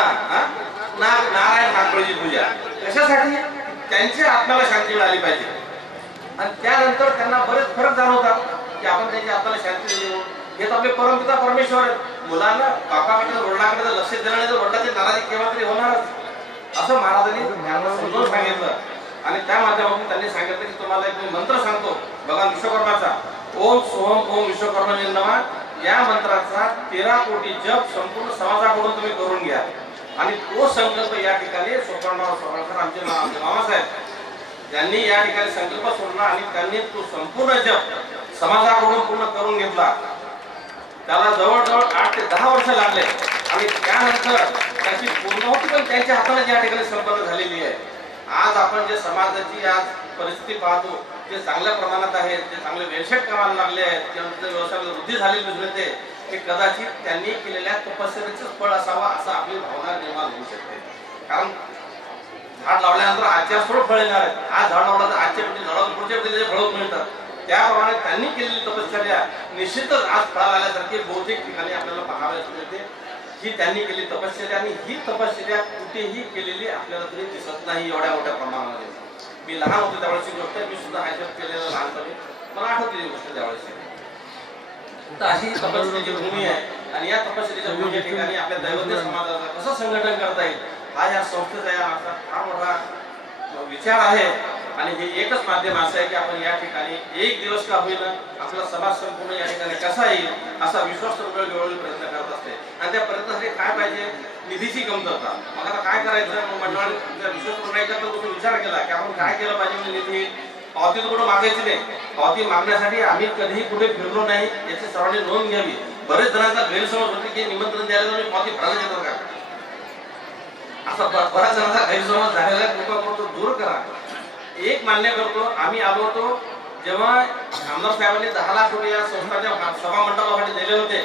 नारायण नागपळीची पूजा. कशासाठी? त्यांच्या आत्म्याला शांती मिळाली पाहिजे. आणि त्यानंतर त्यांना बरेच फरक जाणवतात की आपण त्यांच्या आत्म्याला शांती देऊ. हे तर आपले परमपिता परमेश्वर आहेत. मुलांना बापाकडे वडिलांकडे लक्ष देणं नाही तर वडिलांची नाराजी केव्हा तरी होणारच, असं महाराजांनी त्यांना समजून सांगितलं. आणि त्या माध्यमातून त्यांनी सांगितलं की तुम्हाला एक मंत्र सांगतो भगवान विश्वकर्माचा, ओम सोहम ओम विश्वकर्मा नमः. या मंत्राचा 13 कोटी जप संपूर्ण समाजाकडून तुम्ही करून घ्या. आणि तो संकल्प या ठिकाणी सोपानराव साळुंकर आमचे मामासाहेब त्यांनी या ठिकाणी संकल्प सोडला आणि त्यांनी तो संपूर्ण जप समाजाकडून पूर्ण करून घेतला. त्याला जवळजवळ 8 ते 10 वर्ष लागले आणि त्यानंतर त्याची पूर्णहोती पण त्यांच्या हाताने या ठिकाणी संपन्न झालेली आहे. आज आपण जे समाजाची आज परिस्थिती पाहतो ते चांगल्या प्रमाणात आहे, ते चांगले वेलशेट कामाला लागले आहेत, त्यांच्या व्यवसायाला वृद्धी झालेली दिसते, हे कदाचित त्यांनी केलेल्या तपश्चर्येचंच फळ असावा असं आपली भावना निर्माण होऊ शकते. कारण झाड लावल्यानंतर आजच्या थोडं फळ येणार आहेत. आज झाड लावलं तर आजच्या पिढी झाडाला पुढच्या पिढीला फळ मिळतात. त्याप्रमाणे त्यांनी केलेली तपश्चर्या निश्चितच आज फळ आल्यासारखी बहुतेक ठिकाणी आपल्याला पाहावयास मिळते. ही त्यांनी केली तपश्चर्या आणि ही तपश्चर्या कुठेही केलेली आपल्याला तरी दिसत नाही एवढ्या मोठ्या प्रमाणामध्ये. मी लहान होतो त्यावेळेची गोष्ट, मी सुद्धा आयजप केलेलं लहानपणी, मला आठवते ही गोष्ट त्यावेळेची. तर अशी तपश्चर्याची भूमी आहे आणि या तपश्चर्याच्या भूमीच्या ठिकाणी आपल्या दैवज्ञ समाजाचं कसं संघटन करता येईल हा या संस्थेचा या मागचा फार मोठा विचार आहे. आणि हे एकच माध्यम असं आहे की आपण या ठिकाणी एक दिवस का होईना आपला समाज संपूर्ण या ठिकाणी कसा येईल असा विश्वास वेळोवेळी प्रयत्न करत असते. आणि त्या प्रयत्नासाठी काय पाहिजे? निधीची कमतरता. मग आता काय करायचं? मग मंडळाने विश्वास विचार केला की आपण काय केलं पाहिजे. म्हणजे निधी पावती तर कुठं मागायची नाही. पावती मागण्यासाठी आम्ही कधीही कुठे फिरलो नाही याची सर्वांनी नोंद घ्यावी. बरेच जणांचा गैरसमज होते की निमंत्रण द्यायला तुम्ही पावती भरायला येतात का, असा बऱ्याच जणांचा गैरसमज झालेला कृपा करतो दूर करा. एक मान्य करतो, आम्ही आलो होतो जेव्हा आमदार साहेबांनी 10 लाख रुपये या संस्थाच्या सभा मंडपासाठी दिले होते,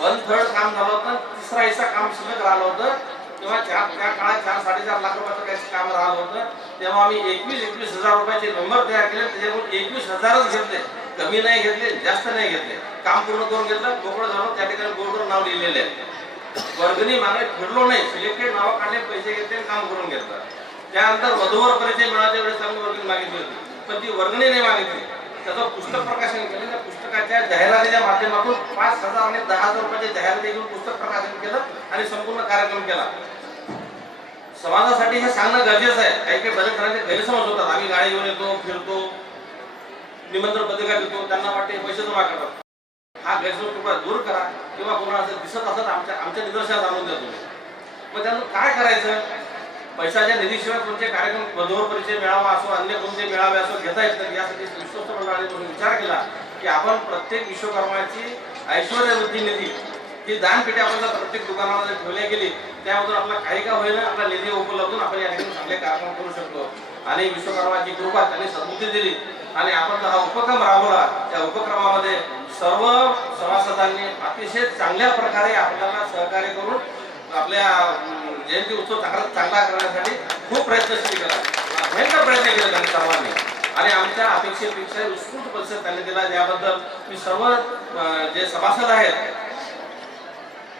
1/3 काम झालं होतं, तिसरा हिस्सा काम शिल्लक राहिलं होतं, तेव्हा त्या काळात 4-4.5 लाख रुपयाचं काही काम राहिलं होतं, तेव्हा आम्ही 21,000 रुपयाचे नंबर तयार केले. त्याच्याकडून 21,000च घेतले, कमी नाही घेतले, जास्त नाही घेतले. काम पूर्ण करून घेतलं, मोकळं झालं. त्या ठिकाणी बोर्डवर नाव लिहिलेले आहे. वर्गणी मागे फिरलो नाही, सिलेक्टेड नाव काढले, पैसे घेतले, काम करून घेतलं. त्यानंतर वधूवर परिचय मिळाल्या वेळेस आम्ही वर्गणी मागितली होती, पण ती वर्गणी नाही मागितली. त्याचं पुस्तक प्रकाशन केलं. त्या पुस्तकाच्या जाहिरातीच्या माध्यमातून 5,000 आणि 10,000 रुपयाचे जाहिराती घेऊन पुस्तक प्रकाशन केलं आणि संपूर्ण कार्यक्रम केला. समाजासाठी हे सांगणं गरजेचं आहे. काही काही बरेच जणांचे गैरसमज होतात. आम्ही गाडी घेऊन येतो, फिरतो, निमंत्रण पत्रिका देतो, त्यांना वाटते पैसे जमा करतात. हा गैरसमज तुम्हाला दूर करा, किंवा कोणाला असं दिसत असत आमच्या निदर्शनास आणून द्या तुम्ही. मग त्यांना काय करायचं? पैशाच्या निधीशिवाय कोणते कार्यक्रम, वधूवर परिचय मेळावा असो, अन्य कोणते मेळावे असो घेता येत नाही. यासाठी विश्वस्त मंडळाने विचार केला की आपण प्रत्येक विश्वकर्माची ऐश्वर्य वृद्धी निधी ही दानपेटी आपण प्रत्येक दुकानामध्ये ठेवल्या गेली, त्यामधून आपला काही का होईना आपला निधी उपलब्ध आपण या ठिकाणी चांगले कार्यक्रम करू शकतो. आणि विश्वकर्माची कृपा त्यांनी सद्बुद्धी दिली आणि आपण हा उपक्रम राबवला. त्या उपक्रमामध्ये सर्व सभासदांनी अतिशय चांगल्या प्रकारे आपल्याला सहकार्य करून आपल्या जयंती उत्सव चांगला करण्यासाठी खूप प्रयत्नशील केला. भयंकर प्रयत्न केले त्यांनी सर्वांनी आणि आमच्या अपेक्षेपेक्षा उत्स्फूर्त प्रतिसाद त्यांनी दिला. याबद्दल मी सर्व जे सभासद आहेत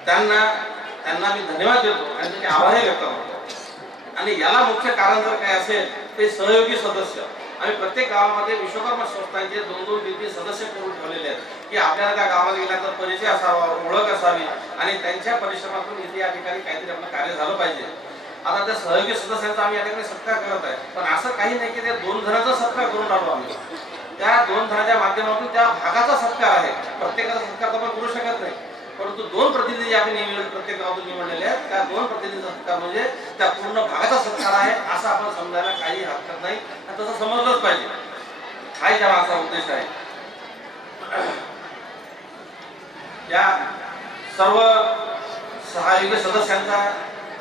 त्यांना मी धन्यवाद देतो आणि त्यांचे आभारही व्यक्त करतो. आणि याला मुख्य कारण जर काय असेल ते सहयोगी सदस्य. आम्ही प्रत्येक गावामध्ये विश्वकर्मा संस्थांचे 2-2-3 सदस्य करून ठेवलेले आहेत की आपल्याला त्या गावामध्ये गेल्यानंतर परिचय असावा, ओळख असावी आणि त्यांच्या परिश्रमातून इथे या ठिकाणी काहीतरी आपलं कार्य झालं पाहिजे. आता त्या सहयोगी सदस्यांचा आम्ही या ठिकाणी सत्कार करत आहे, पण असं काही नाही की त्या 2 जणांचा सत्कार करून राहिलो आम्ही. त्या 2 जणांच्या माध्यमातून त्या भागाचा सत्कार आहे. प्रत्येकाचा सत्कार तर आपण करू शकत नाही, परंतु 2 प्रतिनिधी आम्ही निवडले, प्रत्येक गावातून निवडलेले आहेत. त्या 2 प्रतिनिधीचा सत्कार म्हणजे त्या पूर्ण भागाचा सत्कार आहे असं आपण समजायला काही हरकत नाही. तसं समजलंच पाहिजे. हाच या माझा उद्देश आहे. या सर्व सहयोगी सदस्यांचा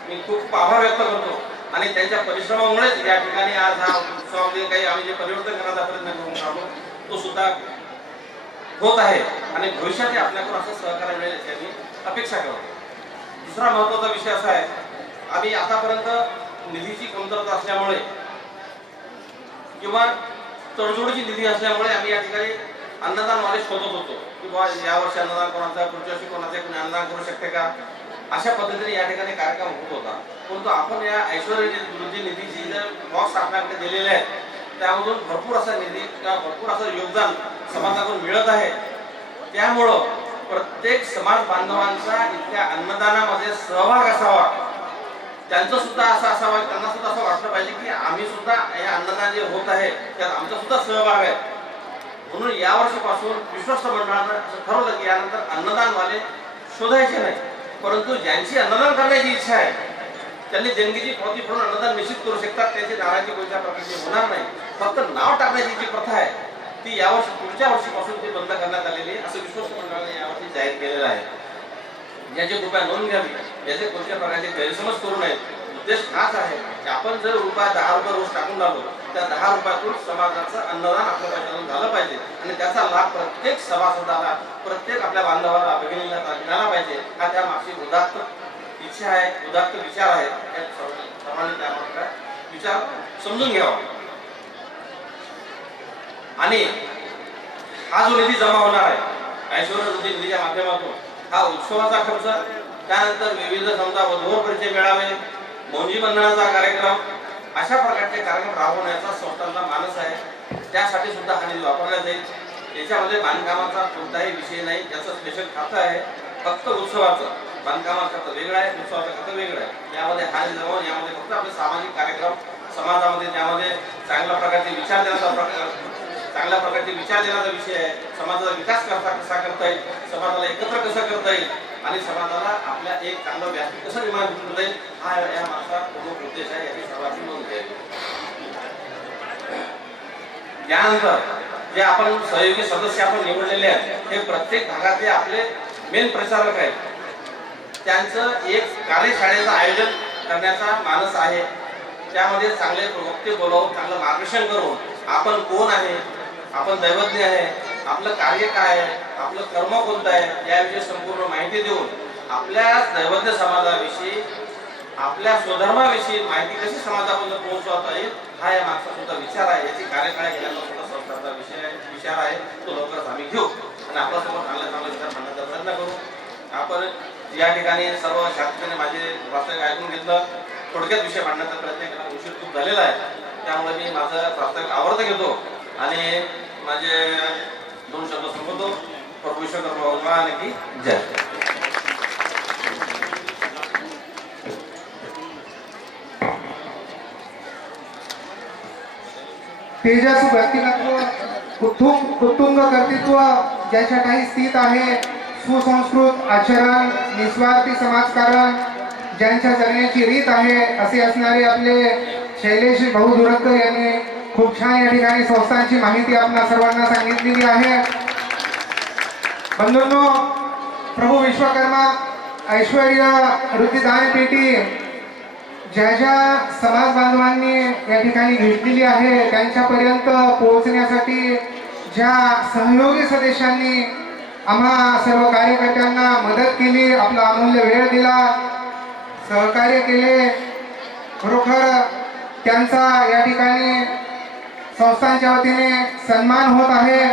मी खूप आभार व्यक्त करतो आणि त्यांच्या परिश्रमामुळेच या ठिकाणी आज हा उत्सवामध्ये काही आम्ही जे परिवर्तन करण्याचा प्रयत्न करून राहिलो तो सुद्धा होत आहे आणि भविष्यात आपल्याकडून असं सहकार्य मिळेल याची आम्ही अपेक्षा करतो. दुसरा महत्त्वाचा विषय असा आहे, आम्ही आतापर्यंत निधीची कमतरता असल्यामुळे किंवा तडजोडीची निधी असल्यामुळे आम्ही या ठिकाणी अन्नदानवाले शोधत होतो की बाबा यावर्षी अन्नदान कोणाचा, पुढच्या वर्षी कोणाचा, कोणी अन्नदान करू शकते का, अशा पद्धतीने या ठिकाणी कार्यक्रम होत होता. परंतु आपण या ऐश्वर्य वृद्धी निधीची जे बॉक्स आपल्याकडे दिलेले आहेत त्यामधून भरपूर असा निधी किंवा भरपूर असं योगदान समाजाकडून मिळत आहे. त्यामुळं प्रत्येक समाज बांधवांचा इथल्या अन्नदानामध्ये सहभाग असावा. त्यांचं सुद्धा असं असावं, त्यांना सुद्धा असं वाटलं पाहिजे की आम्ही सुद्धा हे अन्नदान जे होत आहे त्यात आमचा सुद्धा सहभाग आहे. म्हणून यावर्षीपासून विश्वस्त मंडळानं असं ठरवलं की यानंतर अन्नदानवाले शोधायचे नाही, परंतु ज्यांची अन्नदान करण्याची इच्छा आहे त्यांनी देणगीची पावती भरून अन्नदान निश्चित करू शकतात. त्याची नाराजी कोणत्या प्रकारची होणार नाही. फक्त नाव टाकण्याची जी प्रथा आहे ती यावर्षी पुढच्या वर्षीपासून ती बंद करण्यात आलेली आहे असं विश्वस्त मंडळाने यावर्षी जाहीर केलेलं आहे. याची कृपया नोंद घ्यावी, याचे कोणत्या प्रकारचे गैरसमज करू नयेत. उद्देश हाच आहे की आपण जर रुपया 10 रुपये रोज टाकून लागलो त्या 10 रुपयातून समाजाचं अन्नदान आपल्या पैशातून झालं पाहिजे आणि त्याचा लाभ प्रत्येक सभासदाला, प्रत्येक आपल्या बांधवाला, भगिनीला मिळाला पाहिजे. हा त्या मागची उदात्त इच्छा आहे, उदात्त विचार आहे. सर्वांनी त्या विचार समजून घ्यावा. आणि हा जो निधी जमा होणार आहे ऐश्वर्य वृद्धी निधीच्या माध्यमातून हा उत्सवाचा खर्च, त्यानंतर विविध समजा वधूवर परिचय मेळावे, मौंजी बंधनाचा कार्यक्रम, अशा प्रकारचे कार्यक्रम राबवण्याचा संस्थांचा मानस आहे. त्यासाठी सुद्धा हा निधी वापरला जाईल. याच्यामध्ये बांधकामाचा कोणताही विषय नाही. याचं स्पेशल खातं आहे. फक्त उत्सवाचं बांधकामाचं खातं वेगळं आहे, उत्सवाचं खातं वेगळं आहे. यामध्ये हा निधी जमा, यामध्ये फक्त आपले सामाजिक कार्यक्रम समाजामध्ये त्यामध्ये चांगल्या प्रकारचे विचार देण्याचा विषय आहे. समाजाचा विकास कसा करता येईल, समाजाला एकत्र कसं करता येईल आणि समाजाला आपल्या एक चांगलं व्यासपीठ कसं निर्माण करता येईल, हा या माझा प्रमुख उद्देश आहे. याची सर्वांची नोंद घ्यावी. यानंतर जे आपण सहयोगी सदस्य आपण निवडलेले आहेत हे प्रत्येक भागातले आपले मेन प्रचारक आहेत. त्यांचं एक कार्यशाळेचं आयोजन करण्याचा मानस आहे. त्यामध्ये चांगले वक्ते बोलावून चांगलं मार्गदर्शन करून आपण कोण आहे, आपण दैवज्ञ आहे, आपलं कार्य काय आहे, आपलं कर्म कोणतं आहे याविषयी संपूर्ण माहिती देऊन आपल्या दैवज्ञ समाजाविषयी, आपल्या स्वधर्माविषयी माहिती कशी समाजापर्यंत पोहोचवता येईल हा या मागचा सुद्धा विचार आहे. याची कार्यशाळा घेण्याचा सुद्धा संस्थांचा विचार आहे. तो लवकरच आम्ही घेऊ आणि आपल्यासोबत चांगला विचार मांडण्याचा प्रयत्न करू. आपण या ठिकाणी सर्व शास्त्रज्ञांनी माझे प्रास्ताविक ऐकून घेतलं. थोडक्यात विषय मांडण्याचा प्रयत्न केला. उशीर खूप झालेला आहे, त्यामुळे मी माझं प्रास्ताविक आवर्त घेतो आणि माझे 2 शब्द संपवतो. प्रभू विश्वकर्मा भगवान की जय. तेजस्वी व्यक्तिमत्व, उत्तुंग कर्तृत्व ज्याच्या काही स्थित आहे, सुसंस्कृत आचरण, निस्वार्थी समाजकारण, ज्यांच्या जगण्याची रीत आहे, असे असणारे आपले शैलेश भाऊ दुरकर यांनी खूप छान या ठिकाणी संस्थांची माहिती आपल्या सर्वांना सांगितलेली आहे. बंधूंनो, प्रभू विश्वकर्मा ऐश्वर्य वृत्तीदान पेटी ज्या ज्या समाज बांधवांनी या ठिकाणी घेतलेली आहे त्यांच्यापर्यंत पोहोचण्यासाठी ज्या सहयोगी सदस्यांनी आम्हा सर्व कार्यकर्त्यांना मदत केली, आपला अमूल्य वेळ दिला, सहकार्य केले, खरोखर त्यांचा या ठिकाणी संस्थांच्या वतीने सन्मान होत आहे.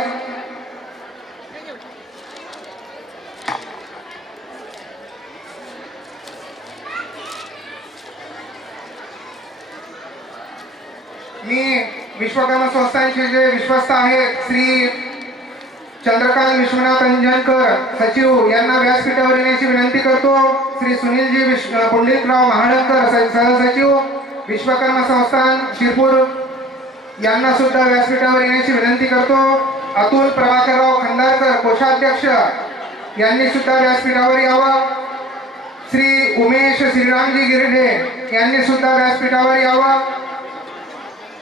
मी विश्वकर्मा संस्थांचे जे विश्वस्त आहेत श्री चंद्रकांत विश्वनाथ अंजनकर सचिव यांना व्यासपीठावर येण्याची विनंती करतो. श्री सुनीलजी पुंडलिकराव महाडकर सहसचिव विश्वकर्मा संस्थान शिरपूर यांना सुद्धा व्यासपीठावर येण्याची विनंती करतो. अतुल प्रभाकरराव खंदारकर कोषाध्यक्ष यांनी सुद्धा व्यासपीठावर यावं. श्री उमेश श्रीरामजी गिरडे यांनी सुद्धा व्यासपीठावर यावं.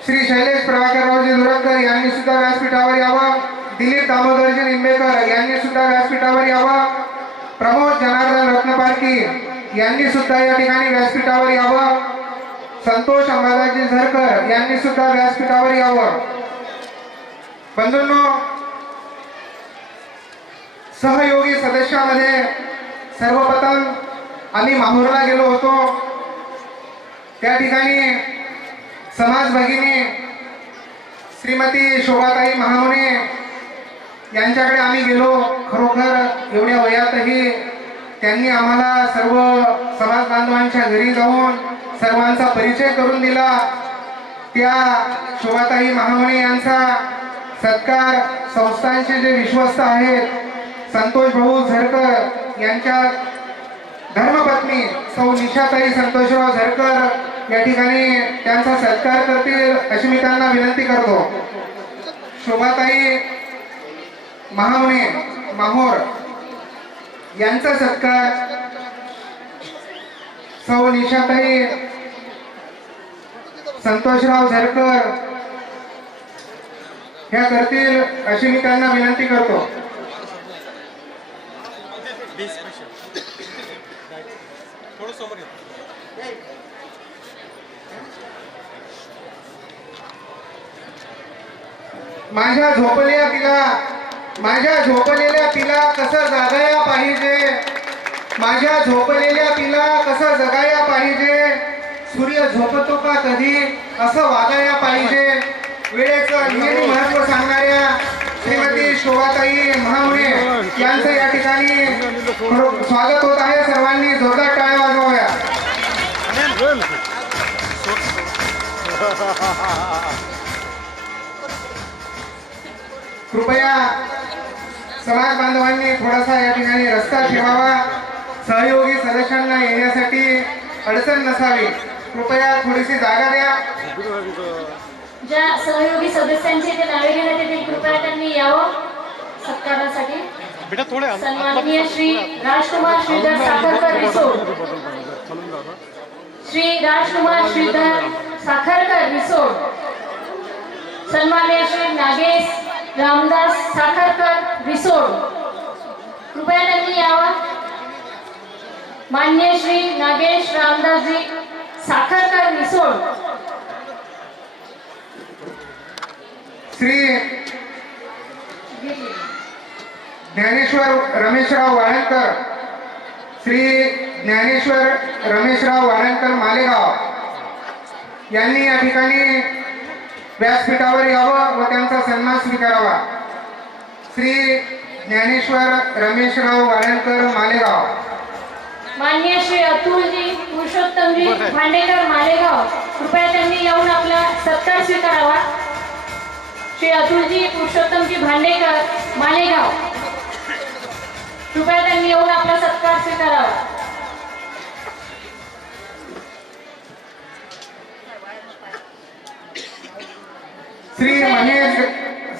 श्री शैलेश प्रभाकररावजी दुरकर यांनी सुद्धा व्यासपीठावर यावं. दिलीप दामोदरजी निंबेकर यांनी सुद्धा व्यासपीठावर यावं. प्रमोद जनार्दन रत्नपारकी यांनी सुद्धा या ठिकाणी व्यासपीठावर यावं. संतोष अंबादाजी झरकर यांनी सुद्धा व्यासपीठावर यावं. बंधूंनो, सहयोगी सदस्यामध्ये सर्वप्रथम आम्ही माहूरला गेलो होतो. त्या ठिकाणी समाज भगिनी श्रीमती शोभाताई महामुने यांच्याकडे आम्ही गेलो. खरोखर एवढ्या वयातही त्यांनी आम्हाला सर्व समाज बांधवांच्या घरी जाऊन सर्वांचा परिचय करून दिला. त्या शोभाताई महामुने यांचा सत्कार संस्थांचे जे विश्वस्त आहेत संतोष भाऊ झरकर यांच्या धर्मपत्नी सौ निशाताई संतोषराव झरकर या ठिकाणी त्यांचा सत्कार करतील अशी मी त्यांना विनंती करतो. शोभाताई महामुने माहोर यांचा सत्कार सौ निशाताई संतोषराव झरकर ह्या करतील अशी मी त्यांना विनंती करतो. माझ्या झोपलेल्या पिला कसं जगाया पाहिजे, माझ्या झोपलेल्या पिला कसं जगाया पाहिजे, सूर्य झोपतो का कधी असं वागाया पाहिजे. वेळेचं नेहमी महत्व सांगणाऱ्या श्रीमती शोभाताई महामुने यांचं या ठिकाणी स्वागत होत आहे. सर्वांनी जोरदार टाळ्या वाजवाव्या. कृपया समाज बांधवांनी थोडासा या ठिकाणी रस्ता ठेवावा. सहयोगी सदस्यांना येण्यासाठी अडचण नसावी. कृपया थोडीशी जागा द्या. ज्या सहयोगी सदस्यांचे ते नावे घेण्यात येतील कृपया त्यांनी यावं सत्कारासाठी. सन्माननीय श्री राजकुमार श्रीधर साखरकर रिसोड, श्री राजकुमार श्रीधर साखरकर रिसोड, सन्माननीय श्री नागेश रामदास साखरकर रिसोड, कृपया त्यांनी यावं. मान्य श्री नागेश रामदासजी साखरकर रिसोड, श्री घेतली. ज्ञानेश्वर रमेशराव वाळणकर, श्री ज्ञानेश्वर रमेशराव वाळणकर मालेगाव यांनी या ठिकाणी व्यासपीठावर यावं व त्यांचा सन्मान स्वीकारावा. श्री ज्ञानेश्वर रमेशराव वाळणकर मालेगाव. माननीय श्री अतुलजी पुरुषोत्तमजी भांडेकर मालेगाव, कृपया त्यांनी येऊन आपला सत्कार स्वीकारावा. श्री अतुलजी पुरुषोत्तमजी भांडेकर मालेगाव, कृपया त्यांनी येऊन आपला सत्कार स्वीकारावा.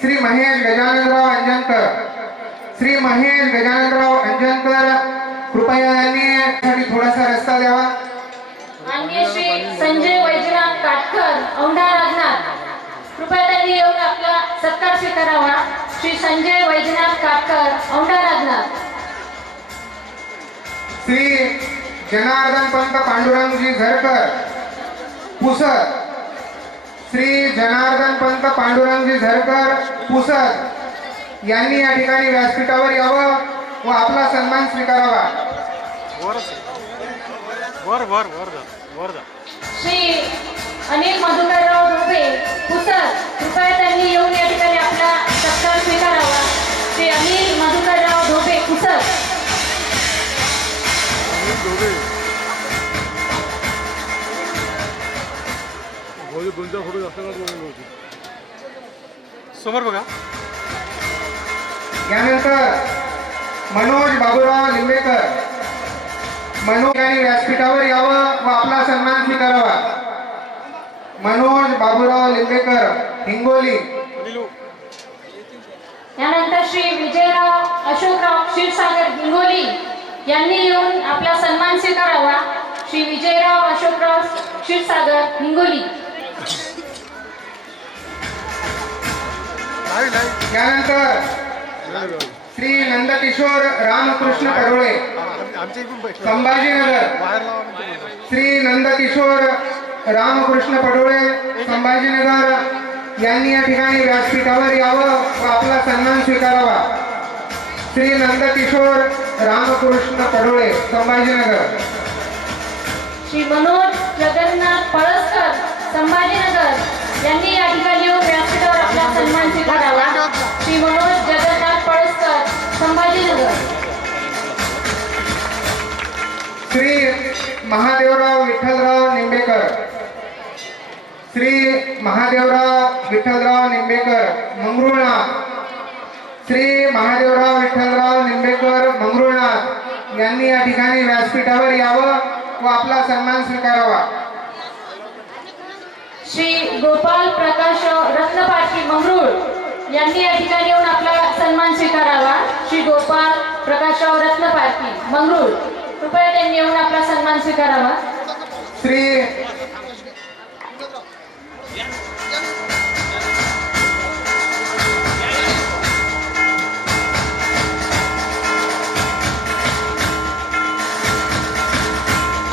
श्री महेश गजाननराव अंजनकर, श्री महेश गजाननराव अंजनकर, कृपया यांनी थोडासा रस्ता द्यावा. माननीय श्री संजय वैजनाथ काटकर औंढा राजनाथ, कृपया त्यांनी येऊन आपला सत्कार स्वीकारावा. श्री संजय वैजनाथ काटकर औंढा राजनाथ. श्री जनार्दन पंत पांडुरंगजी झरकर पुसद, श्री जनार्दन पंत पांडुरंगजी झरकर पुसद यांनी या ठिकाणी व्यासपीठावर यावं व आपला सन्मान स्वीकारावा. श्री अनिल मधुकरराव धोबे पुसद, कृपया त्यांनी येऊन या ठिकाणी आपला सत्कार स्वीकारावा. श्री अनिल मधुकरराव धोबे पुसद. दोनच्या फोटो जास्त होती. समोर बघा. यानंतर मनोज बाबूराव लिंबेकर, मनोज यांनी व्यासपीठावर यावं व आपला सन्मान स्वीकारावा. मनोज बाबूराव लिंबेकर हिंगोली. यानंतर श्री विजयराव अशोकराव क्षीरसागर हिंगोली यांनी येऊन आपला सन्मान स्वीकारावा. श्री विजयराव अशोकराव क्षीरसागर हिंगोली. यानंतर श्री नंदकिशोर रामकृष्ण पडोळे संभाजीनगर, श्री नंदकिशोर रामकृष्ण पडोळे संभाजीनगर यांनी या ठिकाणी व्यासपीठावर यावं व आपला सन्मान स्वीकारावा. श्री नंदकिशोर रामकृष्ण पडोळे संभाजीनगर. श्री मनोज जगन्नाथ पळसकर संभाजीनगर यांनी या ठिकाणी येऊन व्यासपीठावर आपला सन्मान स्वीकारावा. श्री मनोज जगन्नाथ पळसकर संभाजीनगर. श्री महादेवराव विठ्ठलराव निंबेकर, श्री महादेवराव विठ्ठलराव निंबेकर मंगरुळनाथ, श्री महादेवराव विठ्ठलराव निंबेकर मंगरुळनाथ यांनी या ठिकाणी व्यासपीठावर यावं व आपला सन्मान स्वीकारावा. श्री गोपाल प्रकाश रत्नपाठी मंगरूळ यांनी या ठिकाणी येऊन आपला सन्मान स्वीकारावा. श्री गोपाल प्रकाशराव रत्नपाठी मंगरूळ, कृपया त्यांनी येऊन आपला सन्मान स्वीकारावा. श्री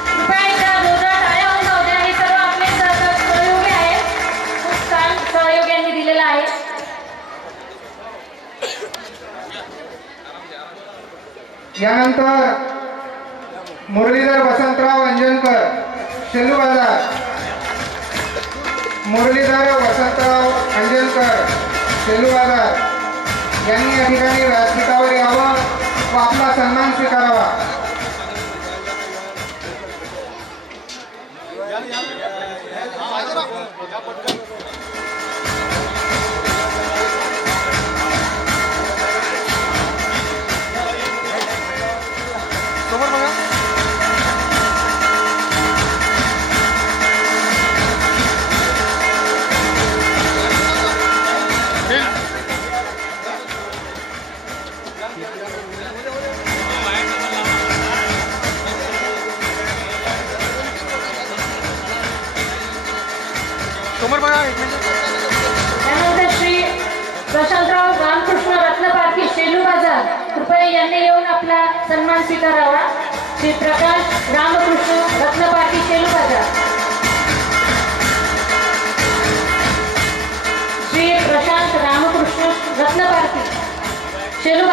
कृपया एकदा जोरदार टाळ्या वाजवा होत्या. हे सर्व आपले सहयोगी आहेत. खूप छान सहयोग्यांनी दिलेला आहे. यानंतर मुरलीधर वसंतराव अंजनकर शेलू बाजार, मुरलीधर वसंतराव अंजनकर शेलू बाजार यांनी या ठिकाणी व्यासपीठावर यावं व आपला सन्मान स्वीकारावा. समोर बघा. समोर बघा. एक मिनिट. त्यानंतर श्री प्रशांतराव रामकृष्ण रत्नपारखी शेलू बाजार, कृपया यांनी येऊन आपला सन्मान स्वीकारावा. श्री प्रकाश रामकृष्ण रत्नपारखी शेलू बाजार. श्री प्रशांत रामकृष्ण रत्नपारखी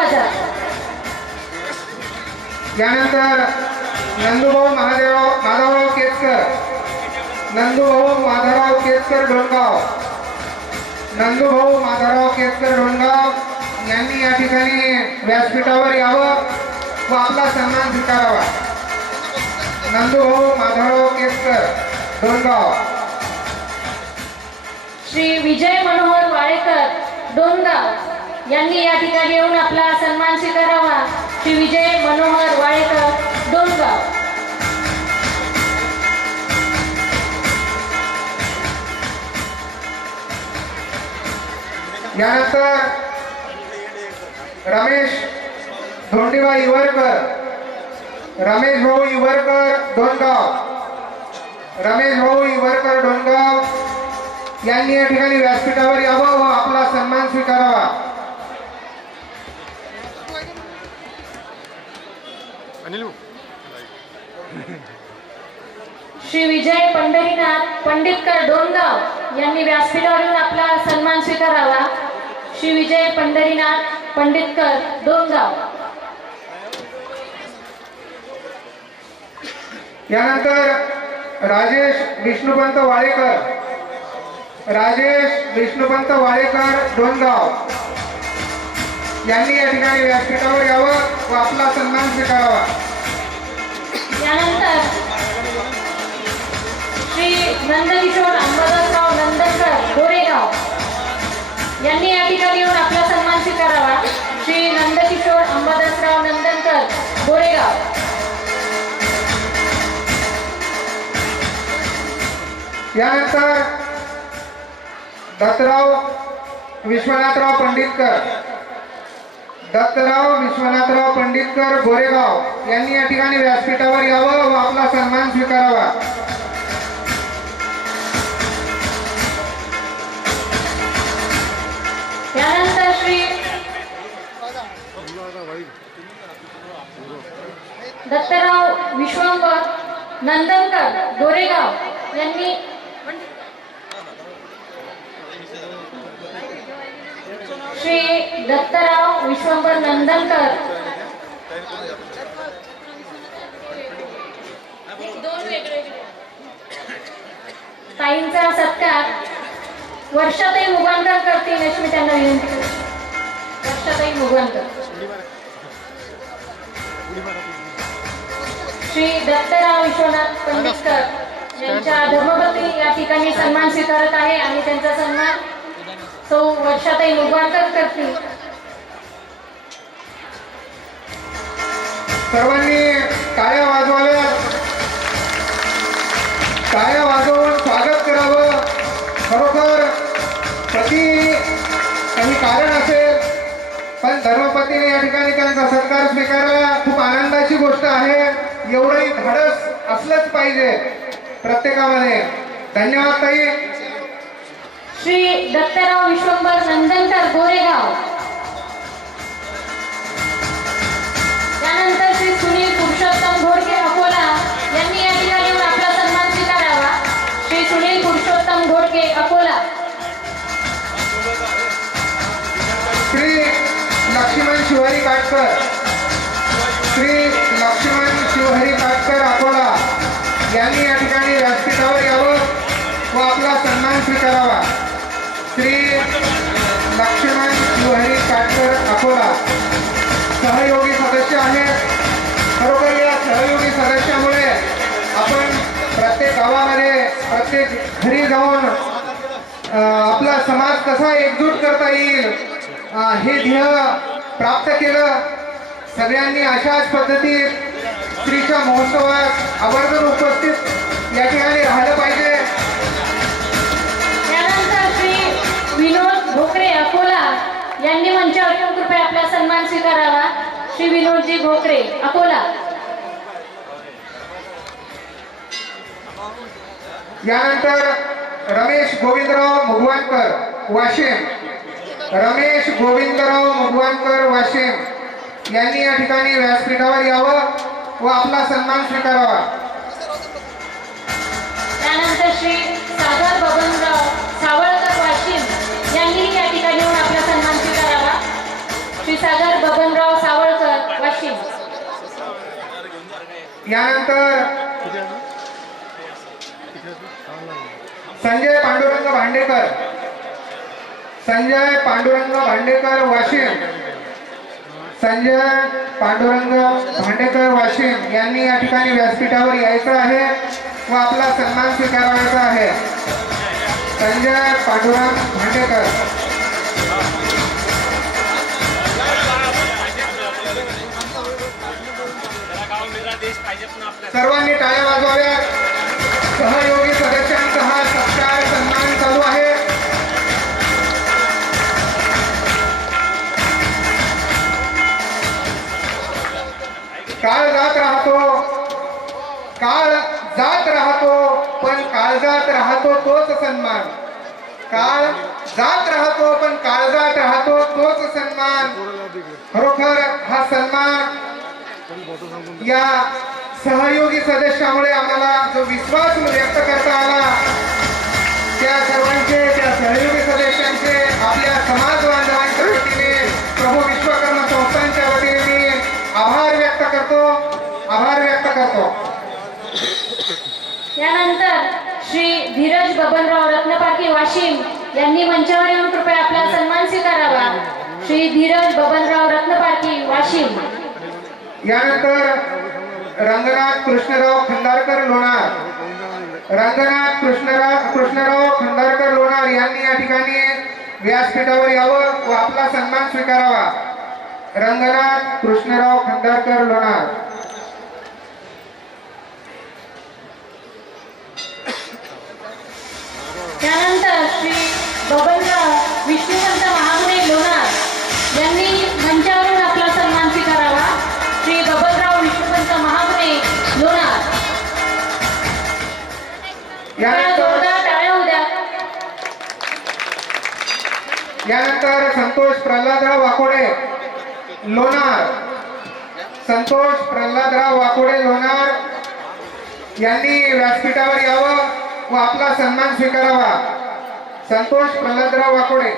बाजार. यानंतर नंदूभाऊ माधवराव केतकर, नंदूभाऊ माधवराव केतकर डोणगाव, नंदूभाऊ माधवराव केतकर डोणगाव यांनी या ठिकाणी व्यासपीठावर यावं व आपला सन्मान स्वीकारावा. नंदूभाऊ माधवराव केतकर डोणगाव. श्री विजय मनोहर वाळेकर डोणगाव यांनी या ठिकाणी येऊन आपला सन्मान स्वीकारावा. श्री विजय मनोहर वाळेकर डोणगाव. यानंतर रमेश धोंडीबा इवरकर, रमेश भाऊ इवरकर डोणगाव, रमेश भाऊ इवरकर डोणगाव यांनी या ठिकाणी व्यासपीठावर यावं व आपला सन्मान स्वीकारावा. अनिल श्री विजय पंढरीनाथ पंडितकर डोणगाव यांनी व्यासपीठावर येऊन आपला सन्मान स्वीकारावा. श्री विजय पंढरीनाथ पंडितकर डोणगाव. यानंतर राजेश विष्णुपंत वाळेकर, राजेश विष्णुपंत वाळेकर डोणगाव यांनी या ठिकाणी व्यासपीठावर यावं व आपला सन्मान स्वीकारावा. यानंतर श्री नंदकिशोर अंबादासराव नंदनकर गोरेगाव यांनी या ठिकाणी येऊन आपला सन्मान स्वीकारावा. श्री नंदकिशोर अंबादासराव नंदनकर गोरेगाव. यानंतर दत्तराव विश्वनाथराव पंडितकर, दत्तराव विश्वनाथराव पंडितकर गोरेगाव यांनी या ठिकाणी व्यासपीठावर यावं व आपला सन्मान स्वीकारावा. यानंतर श्री दत्तराव विश्वंभर नंदनकर गोरेगाव यांनी श्री दत्तराव विश्वंभर नंदनकर ताईंचा सत्कार वर्षाताई मुगांकर करतील अशी मी त्यांना विनंती करते. वर्षाताई मुगांकर. श्री दत्तराव विश्वनाथ पंडितकर यांच्या धर्मपत्नी या ठिकाणी सन्मान स्वीकारत आहे आणि त्यांचा सन्मान सौ वर्षाताई मुगांकर करतील. सर्वांनी टाळ्या वाजवाव्यात, टाळ्या वाजवून स्वागत करावं. खरोखर काही कारण असेल पण धर्मपतीने या ठिकाणी त्यांचा सत्कार स्वीकारायला खूप आनंदाची गोष्ट आहे. एवढंही धाडस असलंच पाहिजे प्रत्येकामध्ये. धन्यवाद ताई. श्री दत्तराव विश्वंभर नंदनकर गोरेगाव. त्यानंतर श्री सुनील पुरुषोत्तम घोडके अकोला यांनी या ठिकाणी येऊन आपला सन्मान स्वीकारावा. श्री सुनील पुरुषोत्तम घोडके अकोला. श्री लक्ष्मण शिवहरी काटकर, श्री लक्ष्मण शिवहरी काटकर अकोला यांनी या ठिकाणी व्यासपीठावर यावं व आपला सन्मान स्वीकारावा. श्री लक्ष्मण शिवहरी काटकर अकोला सहयोगी सदस्य आहेत. खरोखर या सहयोगी सदस्यामुळे आपण प्रत्येक गावामध्ये प्रत्येक घरी जाऊन आपला समाज कसा एकजूट करता येईल हे ध्येय प्राप्त केलं. सगळ्यांनी अशाच पद्धतीत स्त्रीच्या महोत्सवात आवर्जून उपस्थित या ठिकाणी राहिलं पाहिजे. त्यानंतर श्री विनोद भोकरे अकोला यांनी मंचावर येऊन कृपया आपला सन्मान स्वीकारावा. श्री विनोदजी भोकरे अकोला. यानंतर रमेश गोविंदराव मुगवानकर वाशिम, रमेश गोविंदराव मुगवानकर वाशिम यांनी या ठिकाणी व्यासपीठावर यावं व आपला सन्मान स्वीकारावा. त्यानंतर श्री सागर बबनराव सावळकर वाशिम यांनी या ठिकाणी येऊन आपला सन्मान स्वीकारावा. श्री सागर बबनराव यानंतर किती आहे? संजय पांडुरंग भांडेकर, संजय पांडुरंग भांडेकर वाशिम, संजय पांडुरंग भांडेकर वाशिम यांनी या ठिकाणी व्यासपीठावर यायचं आहे व आपला सन्मान स्वीकारायचा आहे. संजय पांडुरंग भांडेकर. सर्वांनी टाळ्या वाजवाव्या. सहयोगी सदस्यांचा हा सत्कार सन्मान चालू आहे. काळ जात राहतो, काळ जात राहतो, पण काळजात राहतो तोच सन्मान. काळ जात राहतो पण काळजात राहतो तोच सन्मान. खरोखर हा सन्मान या सहयोगी सदस्यामुळे आम्हाला जो विश्वास व्यक्त करता आला, त्या सर्वांचे, त्या सहयोगी सदस्यांचे आपल्या समाज बांधवांच्या वतीने, प्रभू विश्वकर्मा संस्थांच्या वतीने मी आभार व्यक्त करतो, आभार व्यक्त करतो. त्यानंतर श्री धीरज बबनराव रत्नपारखी वाशिम यांनी मंचावर येऊन कृपया आपला सन्मान स्वीकारावा. श्री धीरज बबनराव रत्नपारखी वाशिम. यानंतर रंगनाथ कृष्णराव खंदारकर लोणार, रंगनाथ कृष्णराव खंदारकर लोणार यांनी या ठिकाणी व्यासपीठावर यावं व आपला सन्मान स्वीकारावा. रंगनाथ कृष्णराव खंदारकर लोणार. त्यानंतर श्री बबनराव विष्णुपंत महामुने लोणार यांनी मंचावरून आपला सन्मान स्वीकारावा. श्री बबनराव विष्णुपंत महामुने लोणार. जोरदार टाळ्या होऊ द्या. यानंतर संतोष प्रल्हादराव वाकोडे लोणार, संतोष प्रल्हादराव वाकोडे लोणार यांनी व्यासपीठावर यावं व आपला सन्मान स्वीकारावा. संतोष प्रल्हादराव वाकोडे.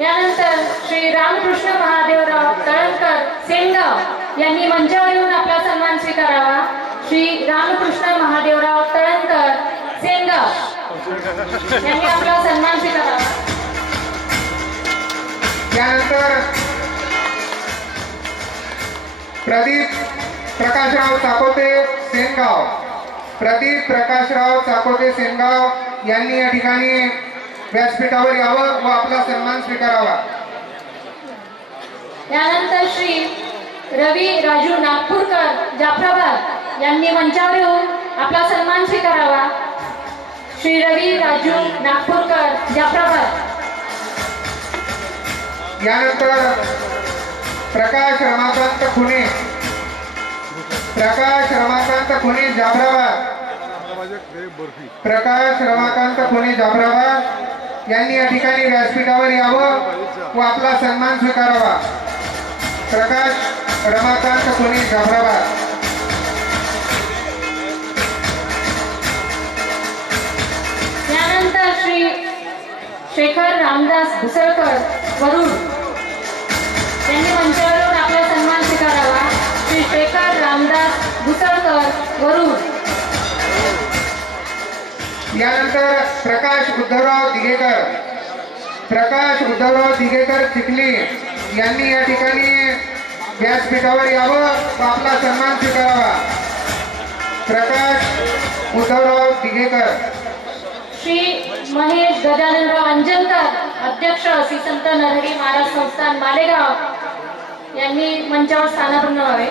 यानंतर श्री रामकृष्ण महादेवराव तळणकर सेनगाव यांनी मंचावर येऊन आपला सन्मान स्वीकारावा. श्री रामकृष्ण महादेवराव तळणकर सेनगाव यांनी आपला सन्मान स्वीकारावा. यानंतर प्रदीप प्रकाशराव चाकोते सेनगाव, प्रदीप प्रकाशराव चाकोते सेनगाव यांनी या ठिकाणी व्यासपीठावर यावं व आपला सन्मान स्वीकारावा. यानंतर श्री रवी राजू नागपूरकर जाफराबाद यांनी मंचावर येऊन आपला सन्मान स्वीकारावा. श्री रवी राजू नागपूरकर जाफराबाद. यानंतर प्रकाश रमाकांत खुने, प्रकाश रमाकांत खुने जाफराबाद, प्रकाश रमाकांत खुने जाफराबाद यांनी या ठिकाणी व्यासपीठावर यावं व आपला सन्मान स्वीकारावा. प्रकाश रमाकांत खुने जाफराबाद. यानंतर श्री शेखर रामदास घुसळकर वरुड यांनी मंचावर येऊन आपला सन्मान स्वीकारावा. श्री शेखर रामदास घुसळकर वरुड. यानंतर प्रकाश उद्धवराव दिघेकर, प्रकाश उद्धवराव दिघेकर चिखली यांनी या ठिकाणी व्यासपीठावर यावं व आपला सन्मान स्वीकारावा. प्रकाश उद्धवराव दिघेकर. श्री महेश गजाननराव अंजनकर अध्यक्ष श्री संत नरहरी महाराज संस्थान मालेगाव यांनी मंचावर स्थानापन्न व्हावे.